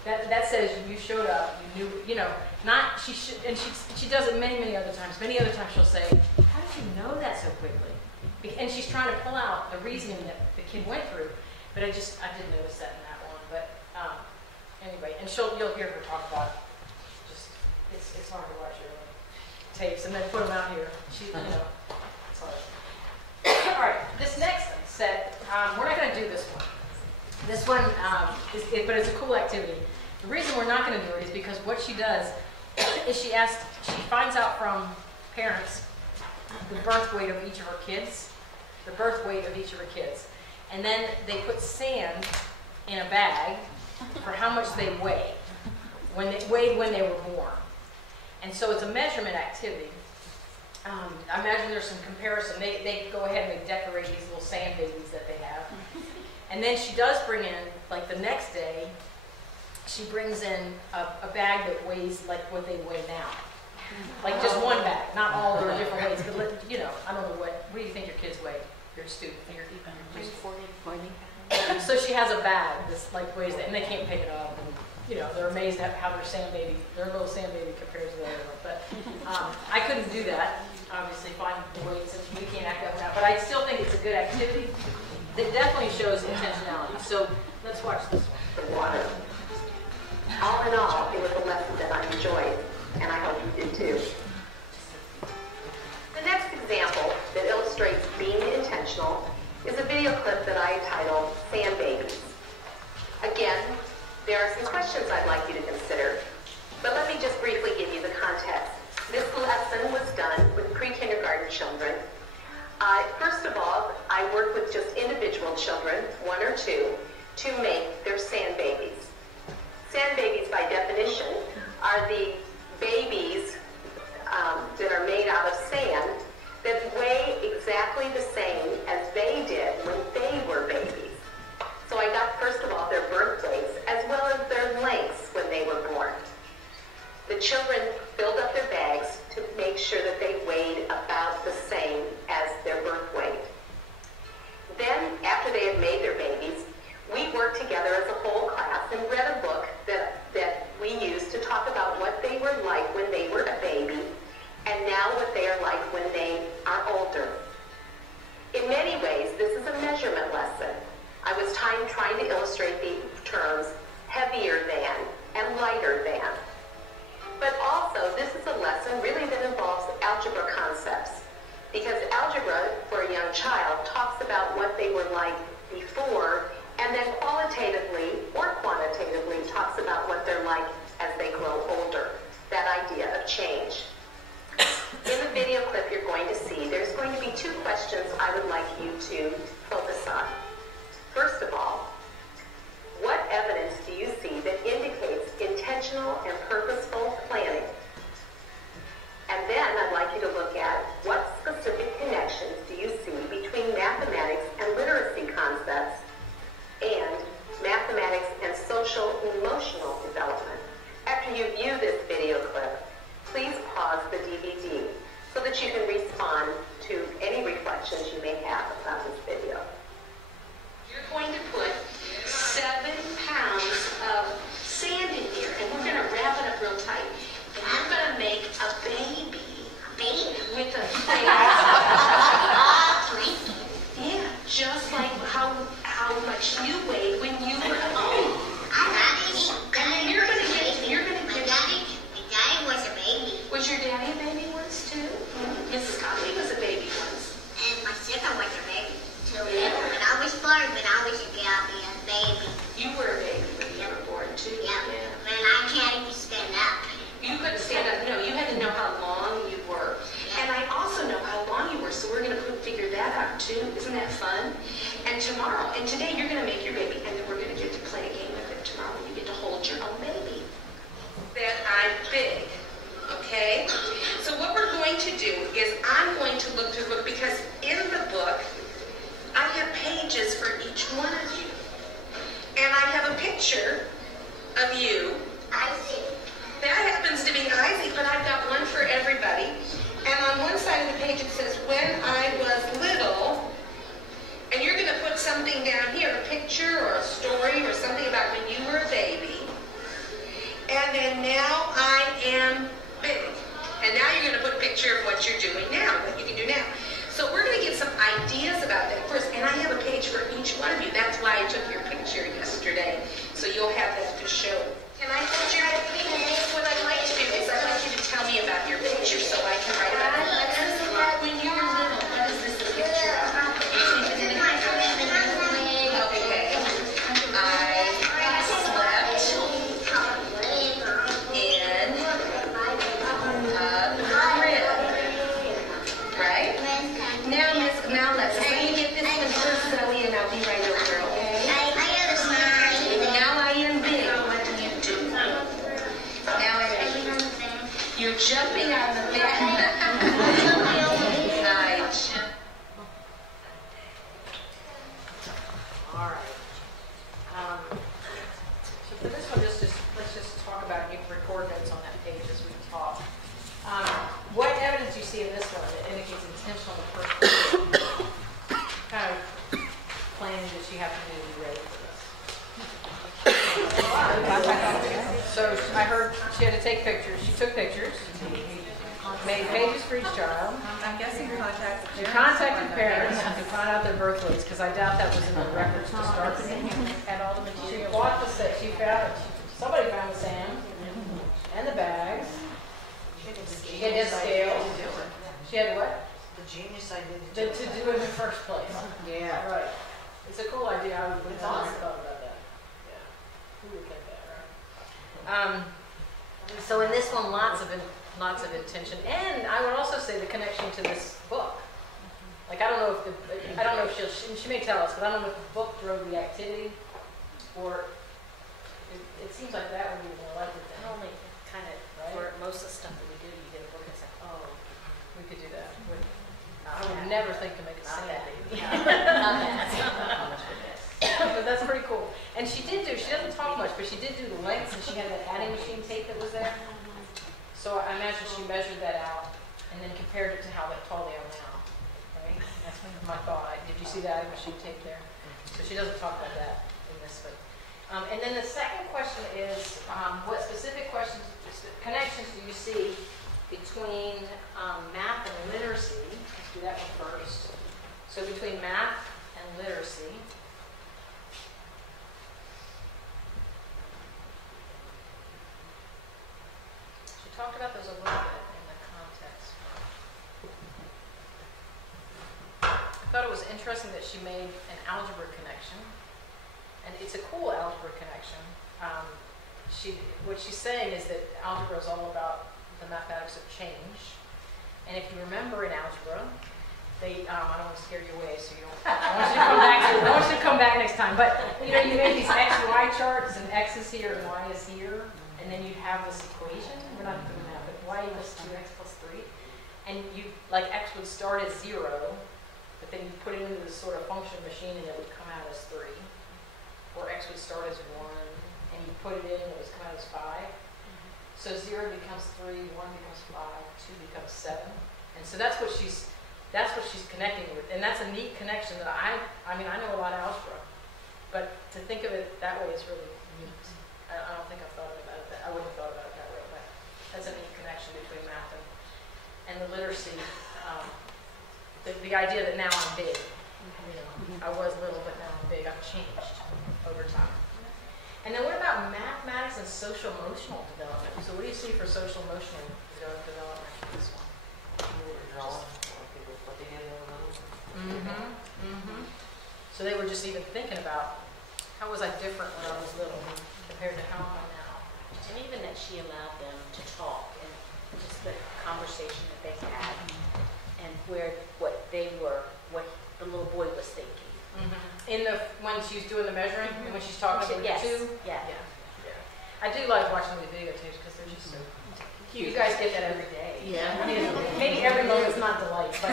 That says you showed up, you knew, not, she does it many, many other times. Many other times she'll say, how did you know that so quickly? And she's trying to pull out the reasoning that the kid went through, but I didn't notice that in that one. But anyway, and you'll hear her talk about it. It's hard to watch your tapes and then put them out here. It's hard. All right, this next set, we're not going to do this one. This one, but it's a cool activity. The reason we're not going to do it is because what she does is she finds out from parents the birth weight of each of her kids, and then they put sand in a bag for how much they weigh, when they were born. And so it's a measurement activity. I imagine there's some comparison. They go ahead and they decorate these little sand babies that they have. And then she does bring in, like the next day, she brings in a bag that weighs like what they weigh now. Like just one bag, not all their different weights. But I don't know what do you think your kids weigh? Your student, your 40. So she has a bag that's like weighs that, and they can't pick it up. And they're amazed at how their little sand baby compares to the other one. But I couldn't do that. Obviously, find the weights, and we can't act up now. But I still think it's a good activity. It definitely shows intentionality. So let's watch this one. Water. All in all, it was a lesson that I enjoyed, and I hope you did too. The next example that illustrates being intentional is a video clip that I titled Sand Babies. Again, there are some questions I'd like you to consider, but let me just briefly give you the context. This lesson was done with pre-kindergarten children. First of all, I work with just individual children, one or two, to make their sand babies. Sand babies, by definition, are the babies that are made out of sand that weigh exactly the same as they did when they were babies. So I got, first of all, their birth weights, as well as their lengths when they were born. The children filled up their bags to make sure that they weighed about the same as their birth weight. Then, after they had made their babies, we worked together as a whole class and read a book that we used to talk about what they were like when they were a baby and now what they are like when they are older. In many ways, this is a measurement lesson. I was trying to illustrate the terms heavier than and lighter than. But also, this is a lesson really that involves algebra concepts, because algebra for a young child talks about what they were like before, and then qualitatively or quantitatively talks about what they're like as they grow older, that idea of change. In the video clip you're going to see, there's going to be two questions I would like you to focus on. First of all, what evidence do you see that indicates intentional and purposeful planning? And then I'd like you to look at what specific connections do you see between mathematics and literacy concepts and mathematics and social emotional development. After you view this video clip, please pause the DVD so that you can respond to any reflections you may have about this video. You're going to put 7 pounds of sand in here, and we're going to wrap it up real tight. And about too. Isn't that fun? And tomorrow, and today you're going to make your baby, and then we're going to get to play a game with it tomorrow. You get to hold your own baby. That I'm big. Okay? So what we're going to do is I'm going to look through the book, because in the book, I have pages for each one of you. And I have a picture of you. Isaac. That happens to be Isaac, but I've got one for everybody. And on one side of the page it says, when I was little, and you're going to put something down here, a picture or a story or something about when you were a baby. And then now I am big. And now you're going to put a picture of what you're doing now, what you can do now. So we're going to get some ideas about that first. And I have a page for each one of you. That's why I took your picture yesterday. So you'll have that to show. Can I hold your What I'd like to do is I'd like you to tell me about your picture so I can write about it. When you were little, what is this a picture of? Okay. I slept in a crib. Right? Now let's let me get this one first, Zoe, and I'll be right over, okay? Now I am big. What do you do? Now I am big. You're jumping on the bed. All right. So for this one, let's just talk about, you can record notes on that page as we talk. What evidence do you see in this one that indicates intentional in the first place? Kind of planning that she have to do to be ready for this? So I heard she had to take pictures. She took pictures, made pages for each child. I'm guessing She contacted parents to find out their birth weights, because I doubt that was in the records to start with. Had all the material. She bought the set. She found it. Somebody found the sand and the bags. She had the scales. She had what? the genius idea To do it in the first place. Yeah. Right. It's a cool idea. I would have thought about that. Yeah. Who would think that, right? So in this one, lots of intention, and I would also say the connection to this book. Like I don't know if she may tell us, but I don't know if the book drove the activity, or it seems like that would be more likely. Not only kind of Right? for most of the stuff that we do, you get a book and it's like, oh, We could do that. I would never think to make a not sand that. baby. Not that. But that's pretty cool. And she doesn't talk much, but she did do the lengths, and she had that adding machine tape that was there. So I imagine she measured that out and then compared it to how tall they are now. Right? That's my thought. Did you see that adding machine tape there? So she doesn't talk about that in this, but. And then the second question is, what specific connections do you see between math and literacy? Let's do that one first. So between math and literacy. She talked about those a little bit in the context. I thought it was interesting that she made an algebra connection. And it's a cool algebra connection. What she's saying is that algebra is all about the mathematics of change. And if you remember in algebra, I don't want to scare you away, so you don't. I want you to come back next time. But you made these x, y charts, and x is here and y is here, and then you'd have this equation. We're not doing that, but y equals 2x plus 3, and x would start as 0, but then you put it into this sort of function machine, and it would come out as 3. Or x would start as 1, and you put it in, and it would come out as 5. So 0 becomes 3, 1 becomes 5, 2 becomes 7. And so that's what she's connecting with. And that's a neat connection that I know a lot of algebra, but to think of it that way is really neat. I don't think I've thought about it I wouldn't have thought about it that way, but that's a neat connection between math and the literacy. The idea that now I'm big. I was little, but now I'm big. I've changed over time. And then what about mathematics and social emotional development? So what do you see for social emotional development in this one? So they were just even thinking about, how was I different when I was little compared to how am I now? And even that she allowed them to talk and just the conversation that they had and what the little boy was thinking. When she's doing the measuring, and when she's talking to Yes, the two? yeah. I do like watching the videotapes because they're just so cute. You guys get that every day. Yeah. I mean, maybe every moment's not delight, but.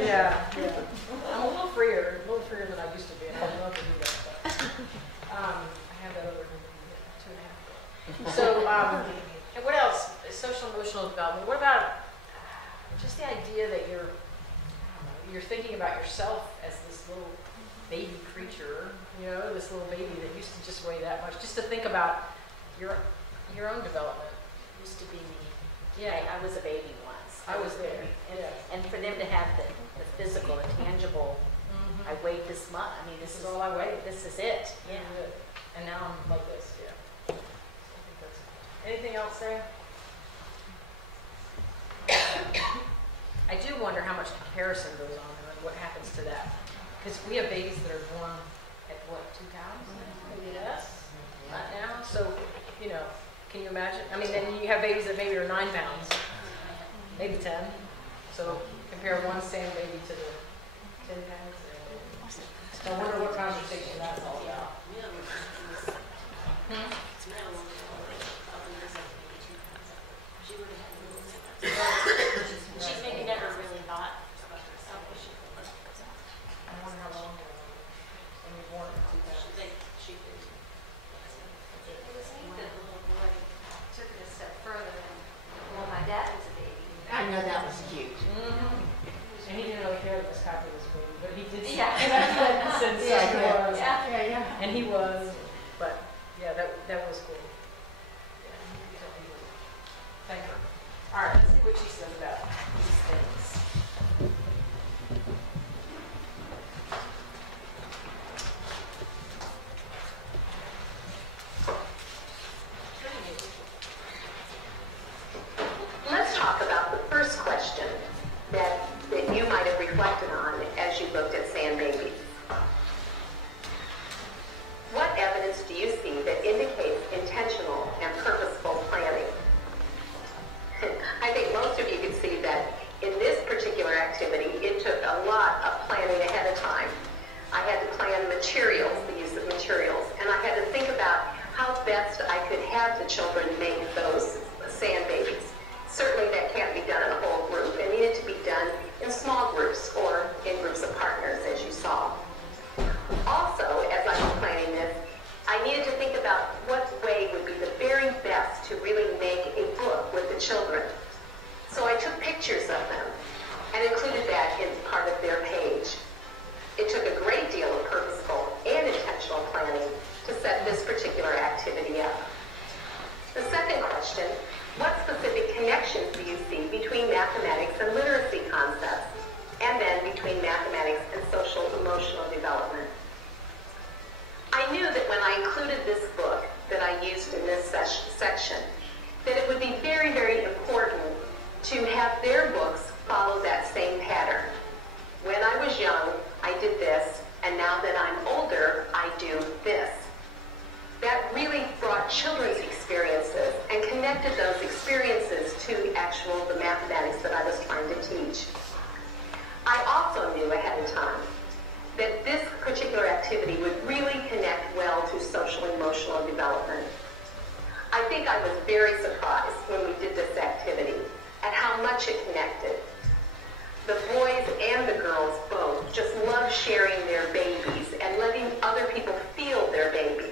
Yeah. I'm a little freer than I used to be, and I love to do that. But, I have that over 2.5. So, and what else? Social emotional development. What about just the idea that you're thinking about yourself as this little baby creature, this little baby that used to just weigh that much. Just to think about your own development. Used to be me. Yeah, I was a baby once. I was there. And for them to have the physical, the tangible, I weighed this much. I mean, This is all I weigh. This is it. Yeah. And now I'm like this. Yeah. I think that's. Anything else there? I do wonder how much comparison goes on and what happens to that. Because we have babies that are born at what, 2 pounds? Maybe less? Not now. So, can you imagine? I mean, then you have babies that maybe are 9 pounds, maybe 10. So compare one same baby to the 10 pounds. I wonder what conversation that's all about. She's maybe never really thought about herself. I wonder how long when you're born at 2 pounds. She did. It was neat that the little boy took it a step further and, well, my dad was a baby. I know that was cute. And he didn't really care that Miss Copley was a baby, but he did say Yeah. since he was. Yeah. And he was, but yeah, that was cool. Thank her. All right, let's see what she says about these things. Let's talk about the first question that you might have reflected on as you looked at sand babies. What evidence do you see that indicates intentional and purposeful planning? I think most of you could see that in this particular activity, it took a lot of planning ahead of time. I had to plan materials, the use of materials, and I had to think about how best I could have the children make those sand babies. Certainly that can't be done in a whole group. It needed to be done in small groups or in groups of partners, as you saw. Also, as I was planning this, I needed to think about what way would be the very best to really make a book with the children. So I took pictures of them and included that in part of their page. It took a great deal of purposeful and intentional planning to set this particular activity up. The second question, what specific connections do you see between mathematics and literacy concepts, and then between mathematics and social emotional development? I knew that when I included this book that I used in this section, that it would be very, very important to have their books follow that same pattern. When I was young, I did this, and now that I'm older, I do this. That really brought children's experiences and connected those experiences to the mathematics that I was trying to teach. I also knew ahead of time that this particular activity would really connect well to social emotional development. I think I was very surprised when we did this activity at how much it connected. The boys and the girls both just love sharing their babies and letting other people feel their babies.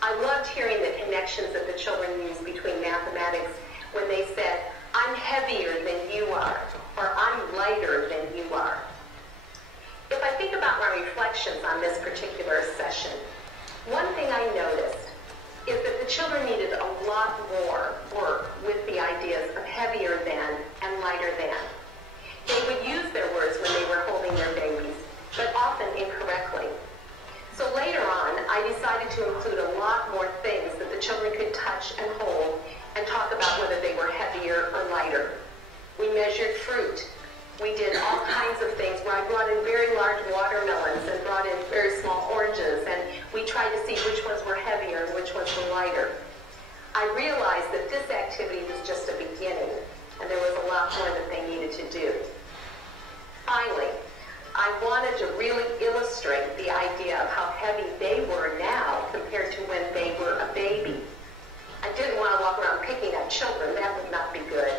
I loved hearing the connections that the children used between mathematics when they said, "I'm heavier than you are," or "I'm lighter than you are." If I think about my reflections on this particular session, one thing I noticed is that the children needed a lot more work with the ideas of heavier than and lighter than. They would use their words when they were holding their babies, but often incorrectly. So later on, I decided to include a lot more things that the children could touch and hold and talk about whether they were heavier or lighter. We measured fruit. We did all kinds of things where I brought in very large watermelons and brought in very small oranges, and we tried to see which ones were heavier and which ones were lighter. I realized that this activity was just a beginning, lot more that they needed to do. Finally, I wanted to really illustrate the idea of how heavy they were now compared to when they were a baby. I didn't want to walk around picking up children. That would not be good.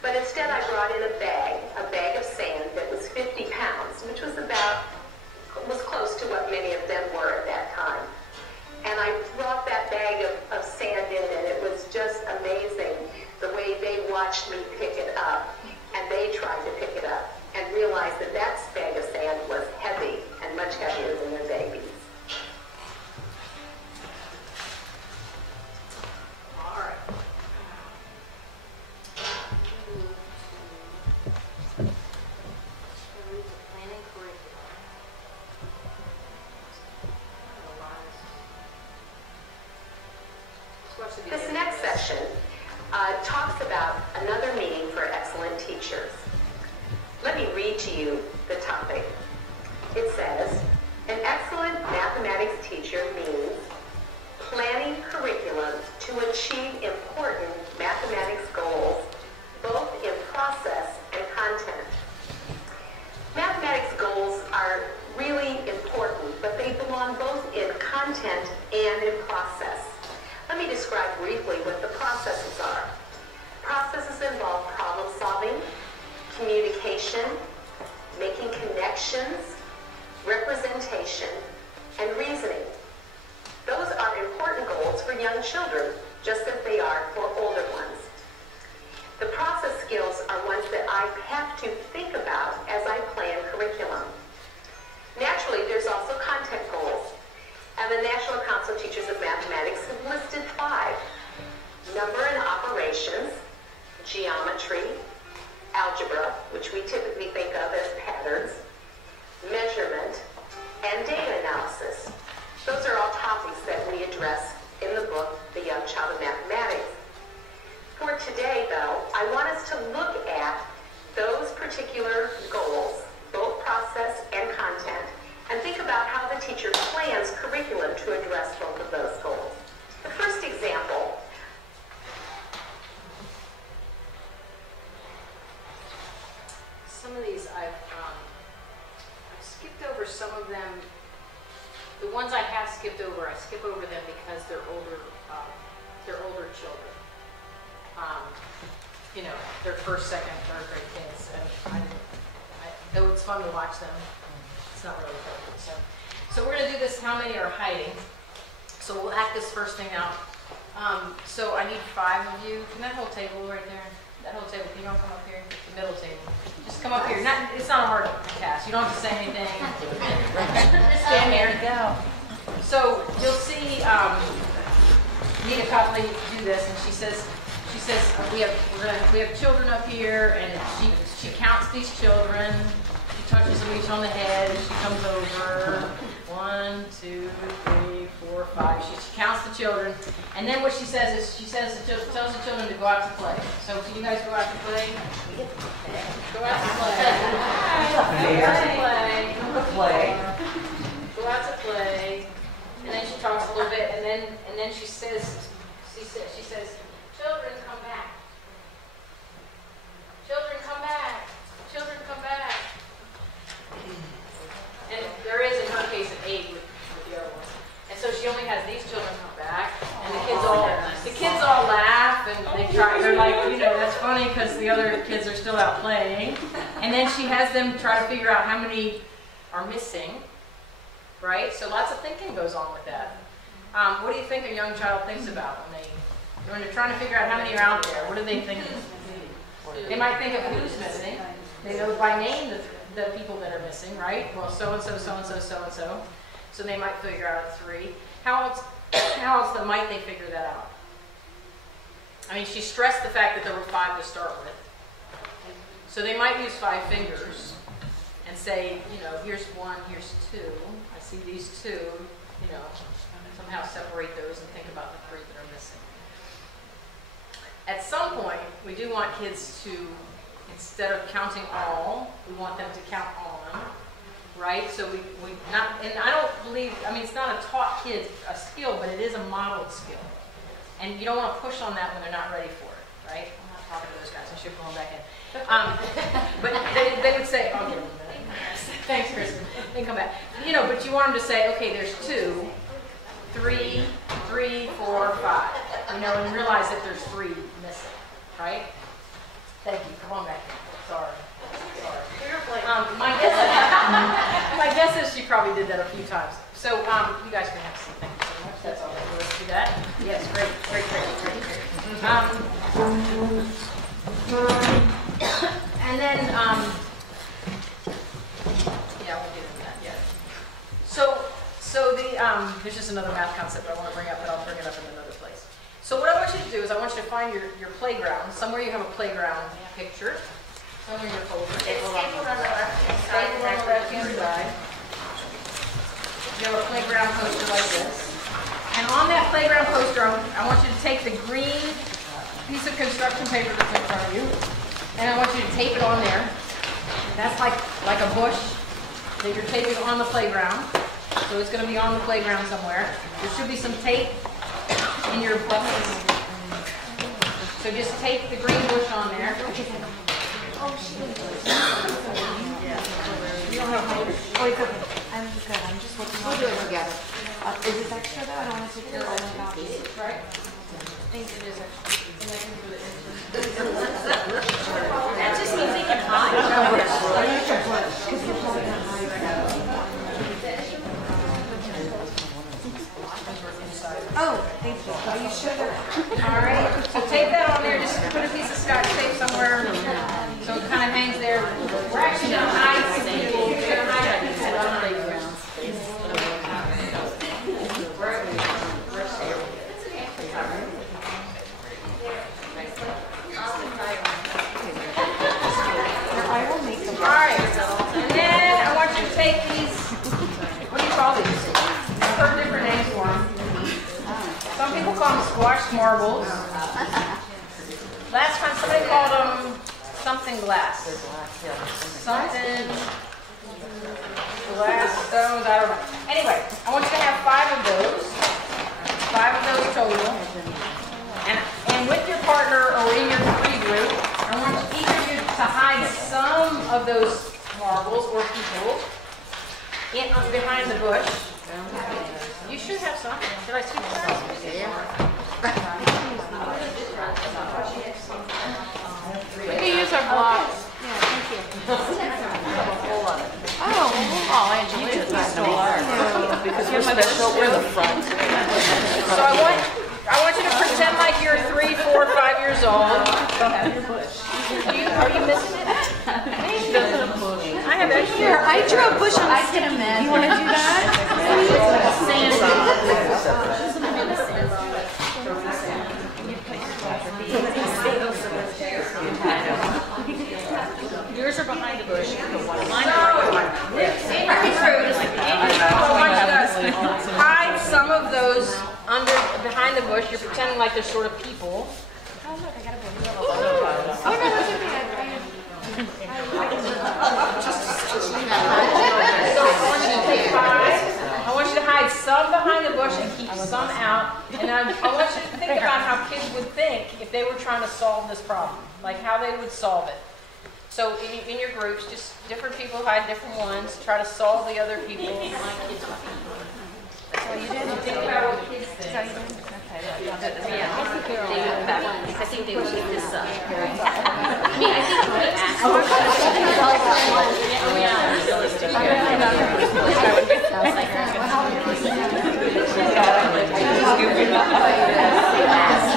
But instead, I brought in a bag of sand that was 50 pounds, which was close to what many of them were at that time. And I brought that bag of sand in, and it was just amazing the way they watched me pick it up, and they tried to pick it up and realized that that bag of sand was heavy and much heavier than their babies. All right. Planning curriculum. This next section talks about another meaning for excellent teachers. Let me read to you the topic. It says, an excellent mathematics teacher means planning curriculum to achieve important mathematics goals, both in process and content. Mathematics goals are really important, but they belong both in content and in process. Let me describe briefly what the processes are. Processes involve problem solving, communication, making connections, representation, and reasoning. Those are important goals for young children, just as they are for older ones. The process skills are ones that I have to think about as I plan curriculum. Naturally, there's also content goals, and the National Council of Teachers of Mathematics have listed 5. Number and operations, geometry, algebra, which we typically think of as patterns, measurement, and data analysis. Those are all topics that we address in the book, The Young Child of Mathematics. For today, though, I want us to look at those particular goals, both process and content, and think about how the teacher plans curriculum to address both of those goals. The first example, Some of these I've skipped over some of them. The ones I have skipped over, I skip over them because they're older children. You know, they're first, second, third grade kids, and though it's fun to watch them, it's not really fun. So we're going to do this, how many are hiding. So we'll act this first thing out. So I need 5 of you. Can that whole table right there? That whole table, can you all come up here? The middle table. Just come up here. It's not a hard task. You don't have to say anything. Stand there. Go. So you'll see Nita Copley do this, and she says we have children up here, and she counts these children. She touches them each on the head. She comes over. 1, 2, 3, 4, 5. She counts the children, and then what she says is tells the children to go out to play. So can you guys go out to play? Go out to play. Go out to play. Go out to play. And then she talks a little bit, and then she says, children come back. Children come back. Children come back. And there is, in her case, an 8 with the other ones. And so she only has these children come back, and the kids all laugh, and they're like, that's funny because the other kids are still out playing. And then she has them try to figure out how many are missing, right? So lots of thinking goes on with that. What do you think a young child thinks about when they're trying to figure out how many are out there? What do they think? They might think of who's missing. They know by name the people that are missing, right? Well, so-and-so, so-and-so, so-and-so. So they might figure out 3. How else might they figure that out? I mean, she stressed the fact that there were 5 to start with. So they might use 5 fingers and say, here's 1, here's 2. I see these 2, somehow separate those and think about the 3 that are missing. At some point, we do want kids to, instead of counting all, we want them to count on, right? So and I don't believe, it's not a taught kid a skill, but it is a modeled skill. And you don't want to push on that when they're not ready for it, right? talking to those guys. I should pull them back in. But they would say, "I'll give them a minute." Thanks, Kristen. Then come back. You know, but you want them to say, "Okay, there's 2, 3, 3, 4, 5." You know, and realize that there's 3 missing, right? Thank you. Come on back in. Sorry. My guess is she probably did that a few times. So you guys can have a seat. Thank you so much. That's all that was to that. Yes, great. And then, yeah, I won't get into that yet. So there's just another math concept I want to bring up, but I'll bring it up in another place. So what I want you to do is I want you to find your playground. Somewhere you have a playground picture. Somewhere in your folder. It's stapled on the left-hand side. Stapled on the left-hand side. You have a playground poster like this. And on that playground poster, I want you to take the green piece of construction paper that's in front of you, and I want you to tape it on there. That's like a bush that you're taping on the playground. So it's going to be on the playground somewhere. There should be some tape in your buckets. So just tape the green bush on there. Oh, shit. You don't have folders. Oh, it's okay. I'm good. I'm just looking. We'll do it together. Is this extra though? I don't want to take it all in copies. Right? I think it is extra. That just means they can hide. Oh, thank you. Are you sure that? All right. So tape that on there. Just put a piece of Scotch tape somewhere so it kind of hangs there. We're actually going to hide some people. We're going to hide people on the playground. I will make them. All right. And then I want you to take these. What do you call these? I've heard different names for them. Some people call them squash marbles. Last time somebody called them something glass. Something glass stones, I don't know. Anyway, I want you to have 5 of those. 5 of those total. And with your partner or in your free group, I want each of you to hide some of those marbles or people behind the bush. You should have some. Did I see that? We can use our blocks. Yeah, thank you. Oh, Angelina, that's so hard. Because we're special, we're the front. So I want you to pretend like you're 3, 4, 5 years old. Are you missing it? I have extra. Here, I drew a bush on a stick. You want to do that? Yours are behind the bush. In your group, hide some of those behind the bush. You're pretending like they're sort of people. Oh, look, I got a book. Oh, no, that's okay. So I want you to take 5. I want you to hide some behind the bush and keep some out. And I want you to think about how kids would think if they were trying to solve this problem, like how they would solve it. So in your groups, just different people hide different ones. Try to solve the other people. That's what you did? Think about what kids think. That's what you did? Okay. I think they would keep this up. I mean, I think we could ask.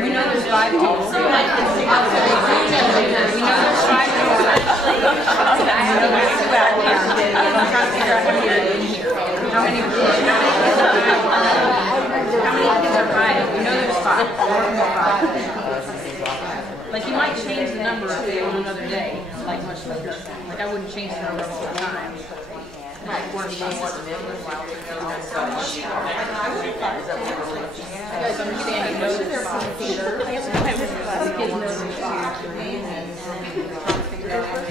We know there's 5 people. We know there's 5 people. wouldn't change the number all the time. Right, we're not what it is, while we're doing this. Is that what we're looking You at? guys understand notes, theater. I guess when I was class, Kids know their name and trying to figure out what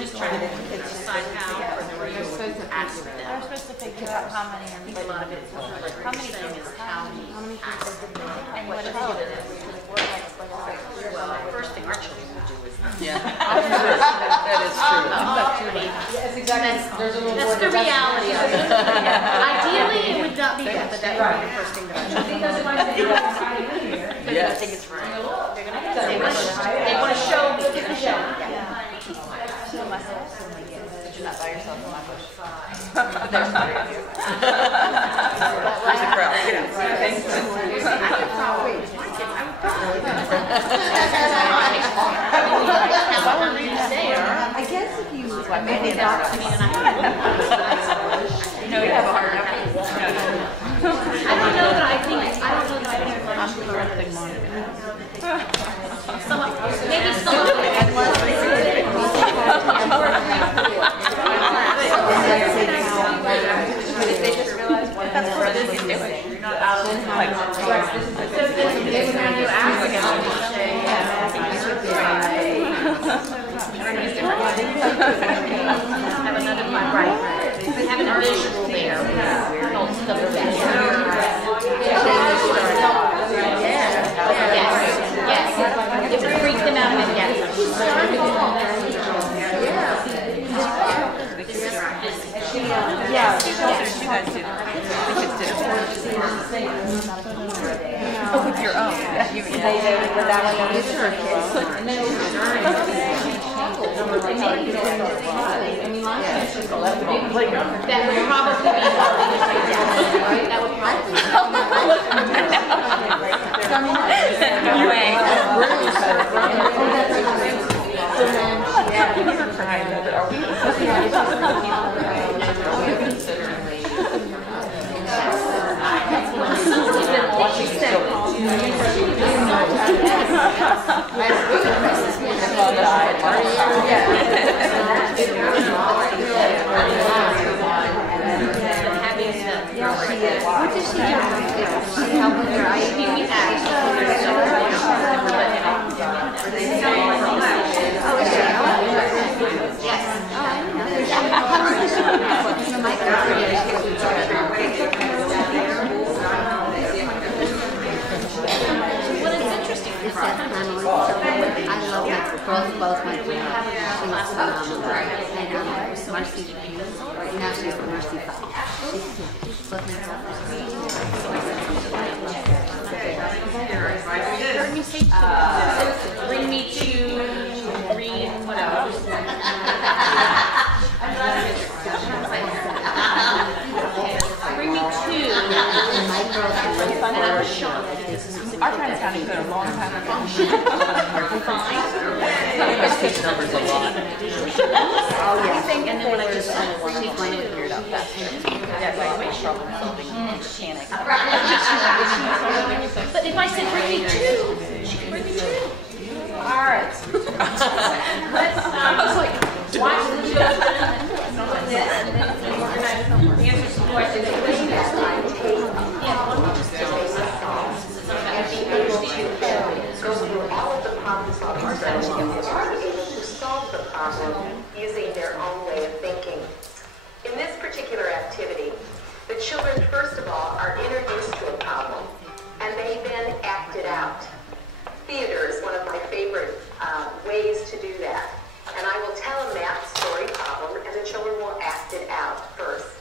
Just trying to decide how or the way you're supposed to ask them. we're supposed to figure out how many are A lot of it is how many thing is how we ask them. and what is Well, the first thing our children will do is. Yeah. That is true. That's exactly, there's a little That's the reality of it. Ideally, it would not be that, but that would be the first thing that I should do. They're gonna think it's right. They're gonna, they want to show me, give a show. Yeah. But you're not by yourself in my bush. There's three of you. Where's the crowd? Get out. Thank I guess if you maybe not. No, you have a hard enough. I don't know that I think I'm correcting Monica. maybe some of it. They just realized what that's what it is doing. You're not out of like Have another one, right. Having a visual there. Helps them Yes. It would freak them out of it, oh, with your own. That would probably be that would what does she do? She help with her What is interesting is that I love it. Both my friends. She was phenomenal. And Marcy, now she's the Mercy 5. bring me to read what else? Bring me to and I was shocked. Our friends sounded good a long time ago. You guys teach numbers a lot. Oh, yeah. And then when I just She's going to figure it out fast. Yeah, like my problem-solving mechanic. But if I said bring me two, she could bring me two. All right. Let's watch the answer some questions. Go through all of the problem-solving steps and are able to solve the problem using their own way of thinking. In this particular activity, the children, first of all, are introduced to a problem, and they then act it out. Theater is one of my favorite ways to do that. And I will tell a math story problem, and the children will act it out first.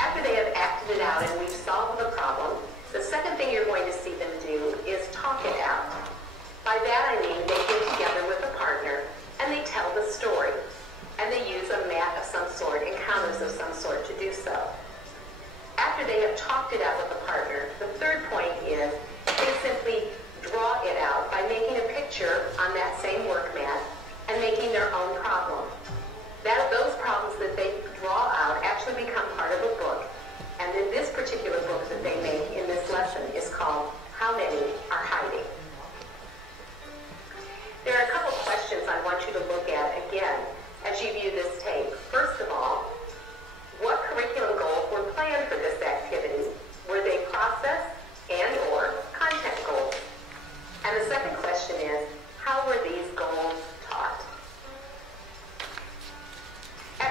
After they have acted it out and we've solved the problem, the second thing you're going to see them do is talk it out. By that I mean they get together with a partner and they tell the story. And they use a mat of some sort, encounters of some sort to do so. After they have talked it out with a partner, the third point is they simply draw it out by making a picture on that same work mat and making their own problem. Those problems that they draw out actually become part of a book. And in this particular book that they make in this lesson is called How Many Are Hiding? There are a couple questions I want you to look at again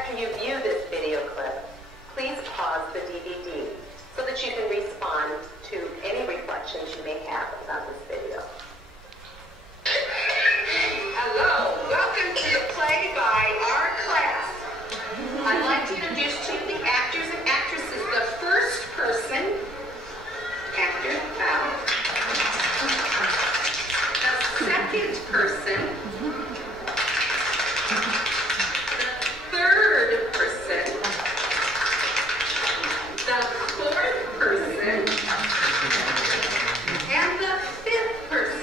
After you view this video clip, please pause the DVD so that you can respond to any reflections you may have about this video. Hello, welcome to the play by our class. I'd like to introduce to you the actors and actresses. The first person, actor, bow. The second person, the third person, the fourth person, and the fifth person.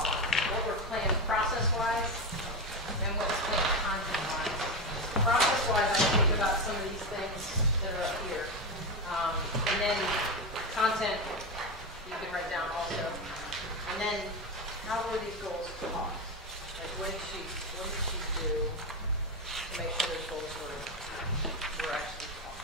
what we're planning process-wise and what's planned content-wise. Process-wise, I think about some of these things that are up here. And then content, you can write down also. And then, how were these goals taught? Like, what did she do to make sure those goals were actually taught?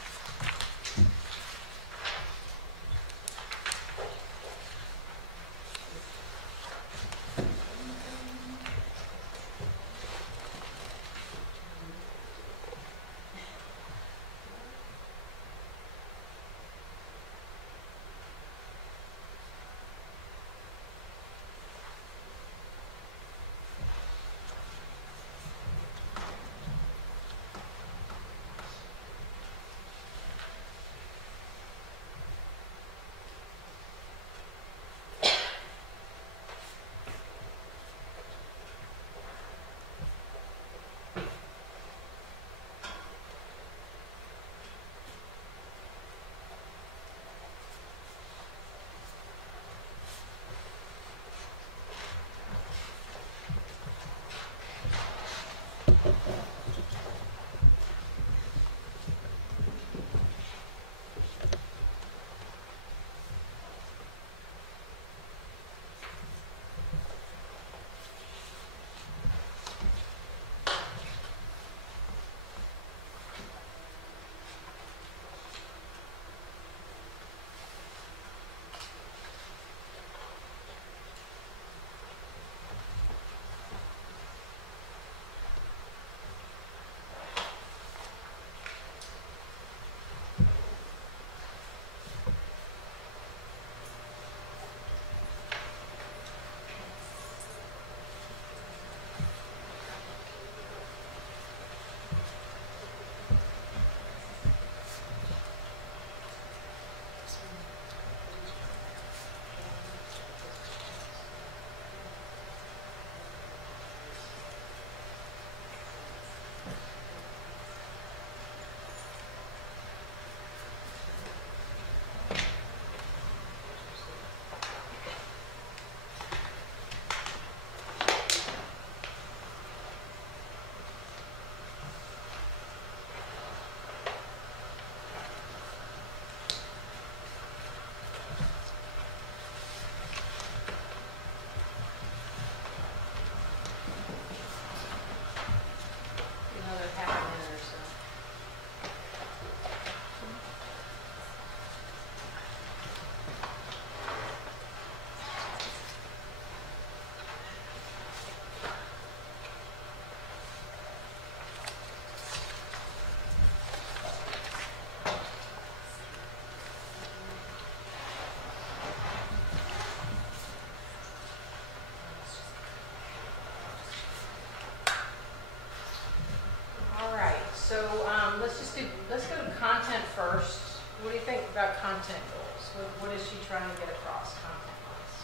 Let's go to content first. What do you think about content goals? What is she trying to get across content-wise?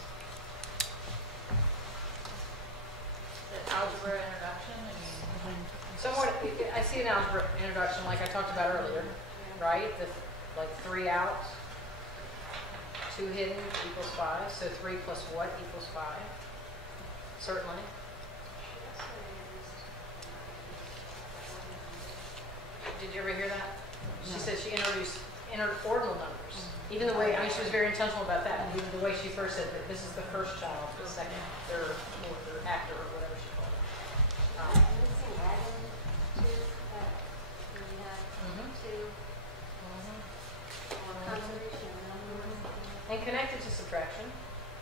The algebra introduction, I mean. Somewhat, I see an algebra introduction like I talked about earlier, right? Like 3 out, 2 hidden equals 5. So 3 plus what equals 5? Certainly. Did you ever hear that? She said she entered ordinal numbers. Even the way, I mean, she was very intentional about that. Even the way she first said that this is the first child, the second, third, fourth, or after, or whatever she called it. And connected to subtraction,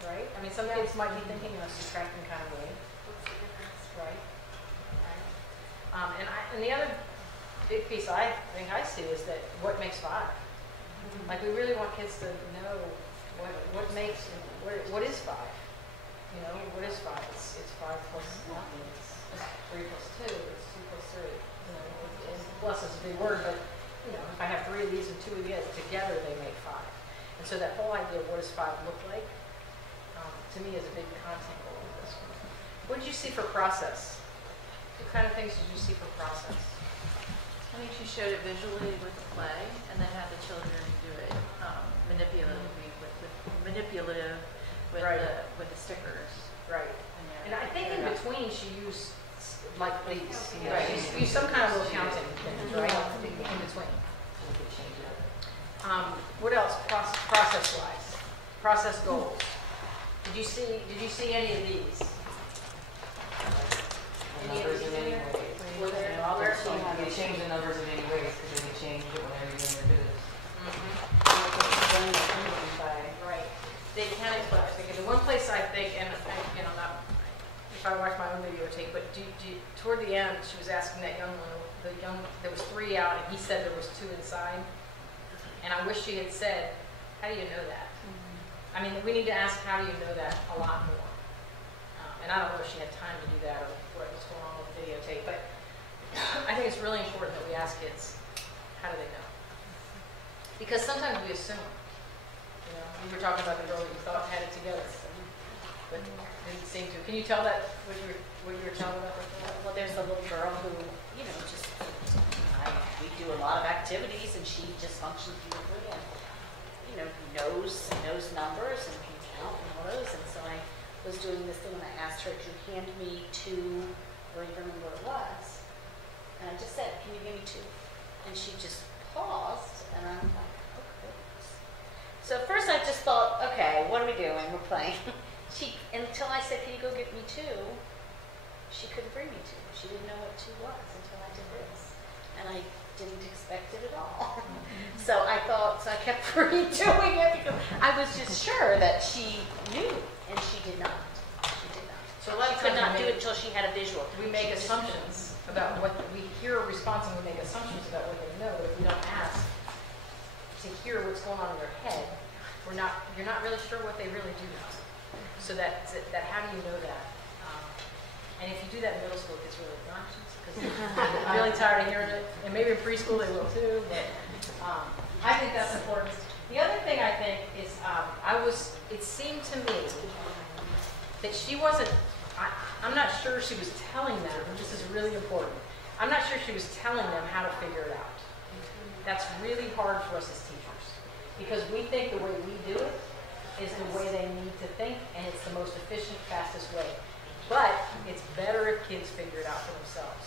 right? I mean, some kids might be thinking in a subtracting kind of way. What's the difference? Right. And the other big piece I think I see is that what makes 5. Like we really want kids to know what makes what is 5. You know, what is 5? It's 5 plus nothing. It's 3 plus 2. It's 2 plus 3. You know, and plus is a big word, but you know, if I have 3 of these and 2 of these together, they make 5. And so that whole idea of what does 5 look like, to me, is a big content goal of this one. What did you see for process? What kind of things did you see for process? I think she showed it visually with the play, and then had the children do it manipulative with Right. the stickers. Right. And between, she used like these. Right. She used some kind of little counting things, right? In between. What else? Process-wise, process goals. Did you see any of these? Numbers in any way. Were there? You can change the numbers in any way because then you change it whenever you're doing your business. Right. They can explain. The one place I think, and I'm not, if I watch my own videotape, but toward the end, she was asking that young one, there was 3 out, and he said there was 2 inside. And I wish she had said, how do you know that? I mean, we need to ask, how do you know that a lot more? And I don't know if she had time to do that or what was going on with the videotape, but I think it's really important that we ask kids, how do they know? Because sometimes we assume. You know, we were talking about the girl that you thought had it together, but didn't seem to. Can you tell that, what you were telling about that? Well, there's a little girl who, you know, just, we do a lot of activities and she just functions beautifully and, you know, knows numbers and can count and all those. And so I was doing this thing and I asked her to hand me 2, I don't even remember what it was. And I just said, can you give me 2? And she just paused and I'm like, okay. So at first I just thought, okay, what are we doing? We're playing. Until I said, can you go get me 2? She couldn't bring me 2. She didn't know what 2 was until I did this. And I didn't expect it at all. So I kept redoing it because I was just sure that she knew, and she did not. She did not. So a lot of She could times not do it until she had a visual. We make assumptions about what, we hear a response and we make assumptions about what they know, but if we don't ask to hear what's going on in their head, you're not really sure what they really do know. So that how do you know that? And if you do that in middle school, it gets really obnoxious because I'm really tired of hearing it. And maybe in preschool they will too, but I think that's important. The other thing I think is it seemed to me that she wasn't, I'm not sure she was telling them, and this is really important, I'm not sure she was telling them how to figure it out. That's really hard for us as teachers because we think the way we do it is the way they need to think and it's the most efficient, fastest way. But it's better if kids figure it out for themselves.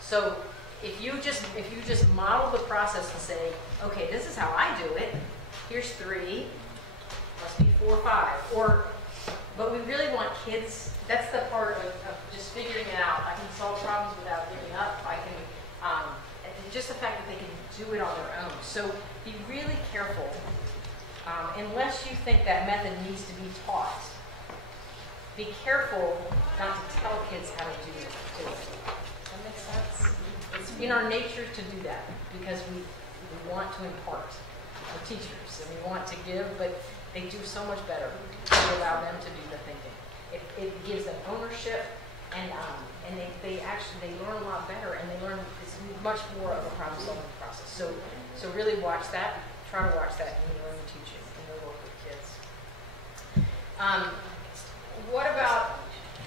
So if you just model the process and say, okay, this is how I do it. Here's 3, must be 4 or 5. But we really want kids. That's the part of just figuring it out. I can solve problems without giving up. I can just the fact that they can do it on their own. So be really careful. Unless you think that method needs to be taught. Be careful not to tell kids how to do it. Does that make sense? It's in our nature to do that because we want to impart. We're teachers and we want to give, but they do so much better to allow them to do the thinking. It gives them ownership and they learn a lot better and they learn it's much more of a problem-solving process. So really watch that. Try to watch that in your own teaching and your work with kids. What about,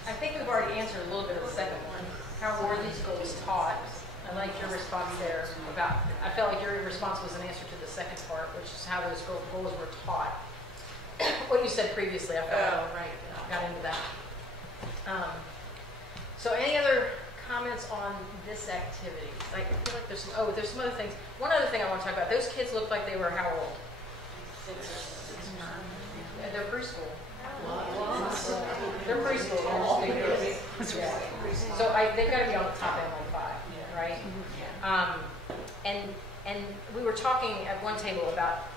I think we've already answered a little bit of the second one. How were these goals taught? I like your response there about, I felt like your response was an answer to the second part, which is how those goals were taught. What you said previously, I felt got into that. So any other comments on this activity? I feel like there's some other things. One other thing I want to talk about, those kids looked like they were how old? 6 or 9. They're preschool. They're preschool. So they've got to be on the top end like 5, right? And we were talking at one table about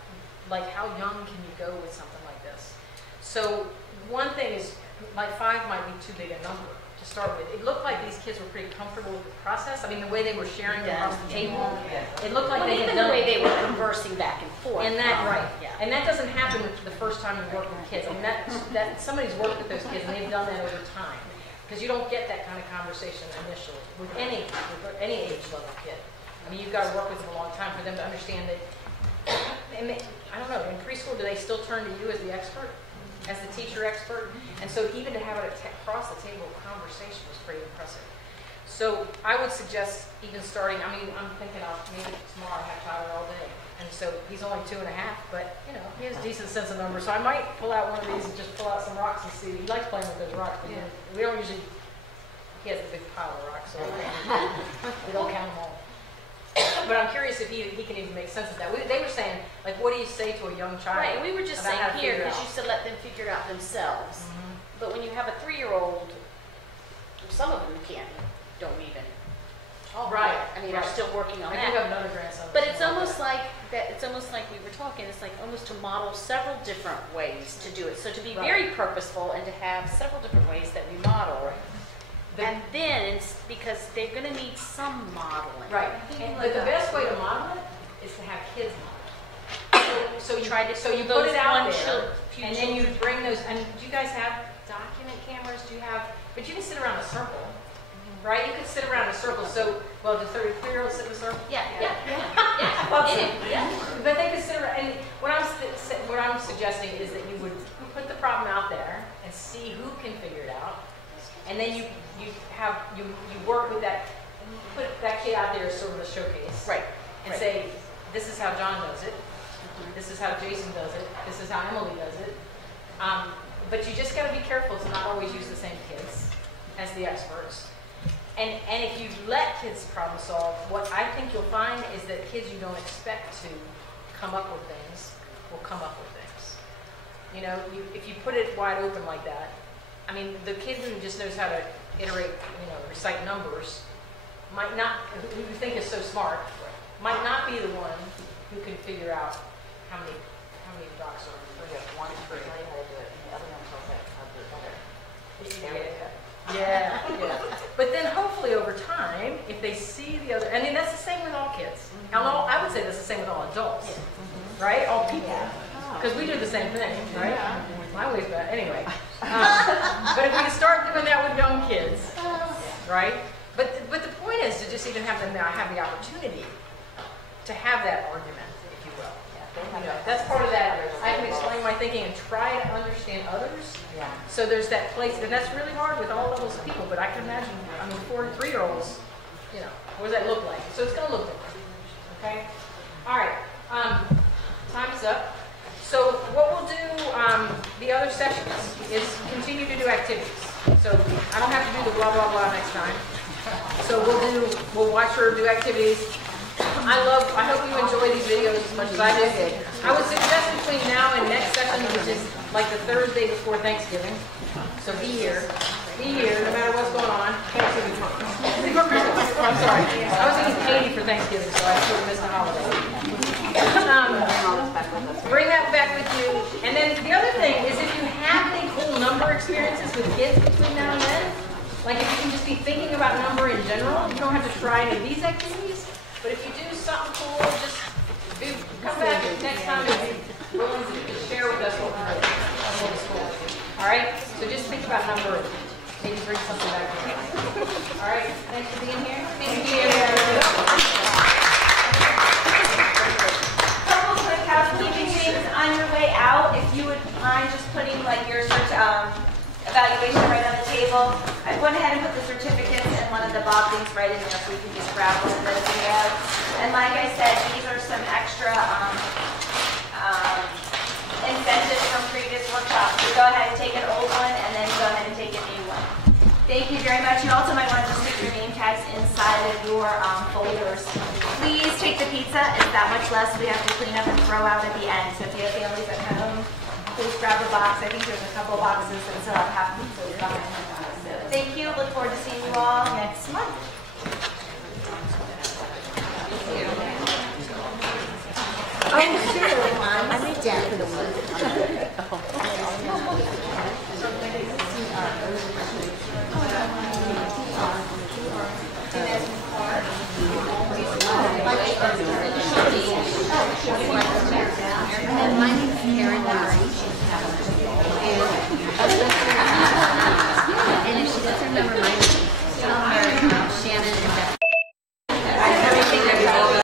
like how young can you go with something like this. So one thing is like 5 might be too big a number to start with. It looked like these kids were pretty comfortable with the process. I mean, the way they were sharing across the table, it looked like they had done the way they were conversing back and forth. And and that doesn't happen the first time you work with kids. I mean, that somebody's worked with those kids and they've done that over time. Because you don't get that kind of conversation initially with any age level kid. I mean, you've got to work with them a long time for them to understand that. I don't know. In preschool, do they still turn to you as the expert, as the teacher expert? And so even to have it across the table conversation was pretty impressive. So I would suggest even starting. I mean, I'm thinking of maybe tomorrow I have Tyler all day. And so he's only 2.5, but you know, he has a decent sense of numbers. So I might pull out one of these and just pull out some rocks and see. He likes playing with those rocks. But we don't usually he has a big pile of rocks, so we don't count them all. But I'm curious if he can even make sense of that. They were saying, like, what do you say to a young child? Right, we were just about saying how to here, figure it because out? you said let them figure it out themselves. But when you have a 3-year-old, some of them don't even. Oh, right. I mean, they're still working on I that. do have another grandson. But it's almost like that. It's almost like we were talking. It's like almost to model several different ways to do it. So to be very purposeful and to have several different ways that we model. And then it's because they're going to need some modeling. Right. But the best way to model it is to have kids model it. So you put it out there, and then you bring those. And do you guys have document cameras? Do you have? But you can sit around a circle. Right? You could sit around in a circle. So, well, do 33-year-olds sit in a circle? Yeah. But they could sit around. And what I'm suggesting is that you would put the problem out there and see who can figure it out, and then you work with that. Put that kid out there as sort of a showcase. Right. And say, this is how John does it. This is how Jason does it. This is how Emily does it. But you just got to be careful to not always use the same kids as the experts. And if you let kids problem solve, what I think you'll find is that kids you don't expect to come up with things will come up with things. You know, if you put it wide open like that, I mean, the kid who just knows how to iterate, recite numbers, who you think is so smart, might not be the one who can figure out how many dots are. We have 1 for how to do it, and the other one tells that how to do it. Yeah. But then hopefully over time, if they see the other, I mean, that's the same with all kids. I would say that's the same with all adults, right? All people. Because we do the same thing, right? My way's bad. Anyway. But if we can start doing that with young kids, right? But the point is to just even have them now have the opportunity to have that argument, if you will. That's part of that. I can explain my thinking and try to understand others. Yeah. So there's that place, and that's really hard with all levels of people, but I can imagine, 4 and 3-year-olds, what does that look like? So it's going to look different, okay? All right, time is up. So what we'll do, the other sessions, is continue to do activities. So I don't have to do the blah, blah, blah next time. So we'll watch her do activities. I hope you enjoy these videos as much as I did. I would suggest between now and next session, which is like the Thursday before Thanksgiving. So be here, no matter what's going on. I'm sorry. I was eating candy for Thanksgiving, so I sort of missed the holiday. Bring that back with you. And then the other thing is if you have any cool number experiences with kids between now and then, like if you can just be thinking about number in general, you don't have to try any of these activities. But if you do something cool, just come back next time and be willing to share with us what we're doing at school. All right? So just think about number and maybe bring something back to you. All right? Thanks for being here. Thank you. Couple quick housekeeping things on your way out. If you would mind just putting like your evaluation right on the table. I went ahead and put the certificates and one of the bob things right in there so you can just grab one of those and go. And like I said, these are some extra incentives from previous workshops. So go ahead and take an old one and then go ahead and take a new one. Thank you very much. You also might want to just stick your name tags inside of your folders. Please take the pizza. It's that much less we have to clean up and throw out at the end. So if you have families at home, please grab a box. I think there's a couple boxes that still have half pizzas behind them. So thank you. Look forward to seeing you all next month. Oh, sure. I made down for the one.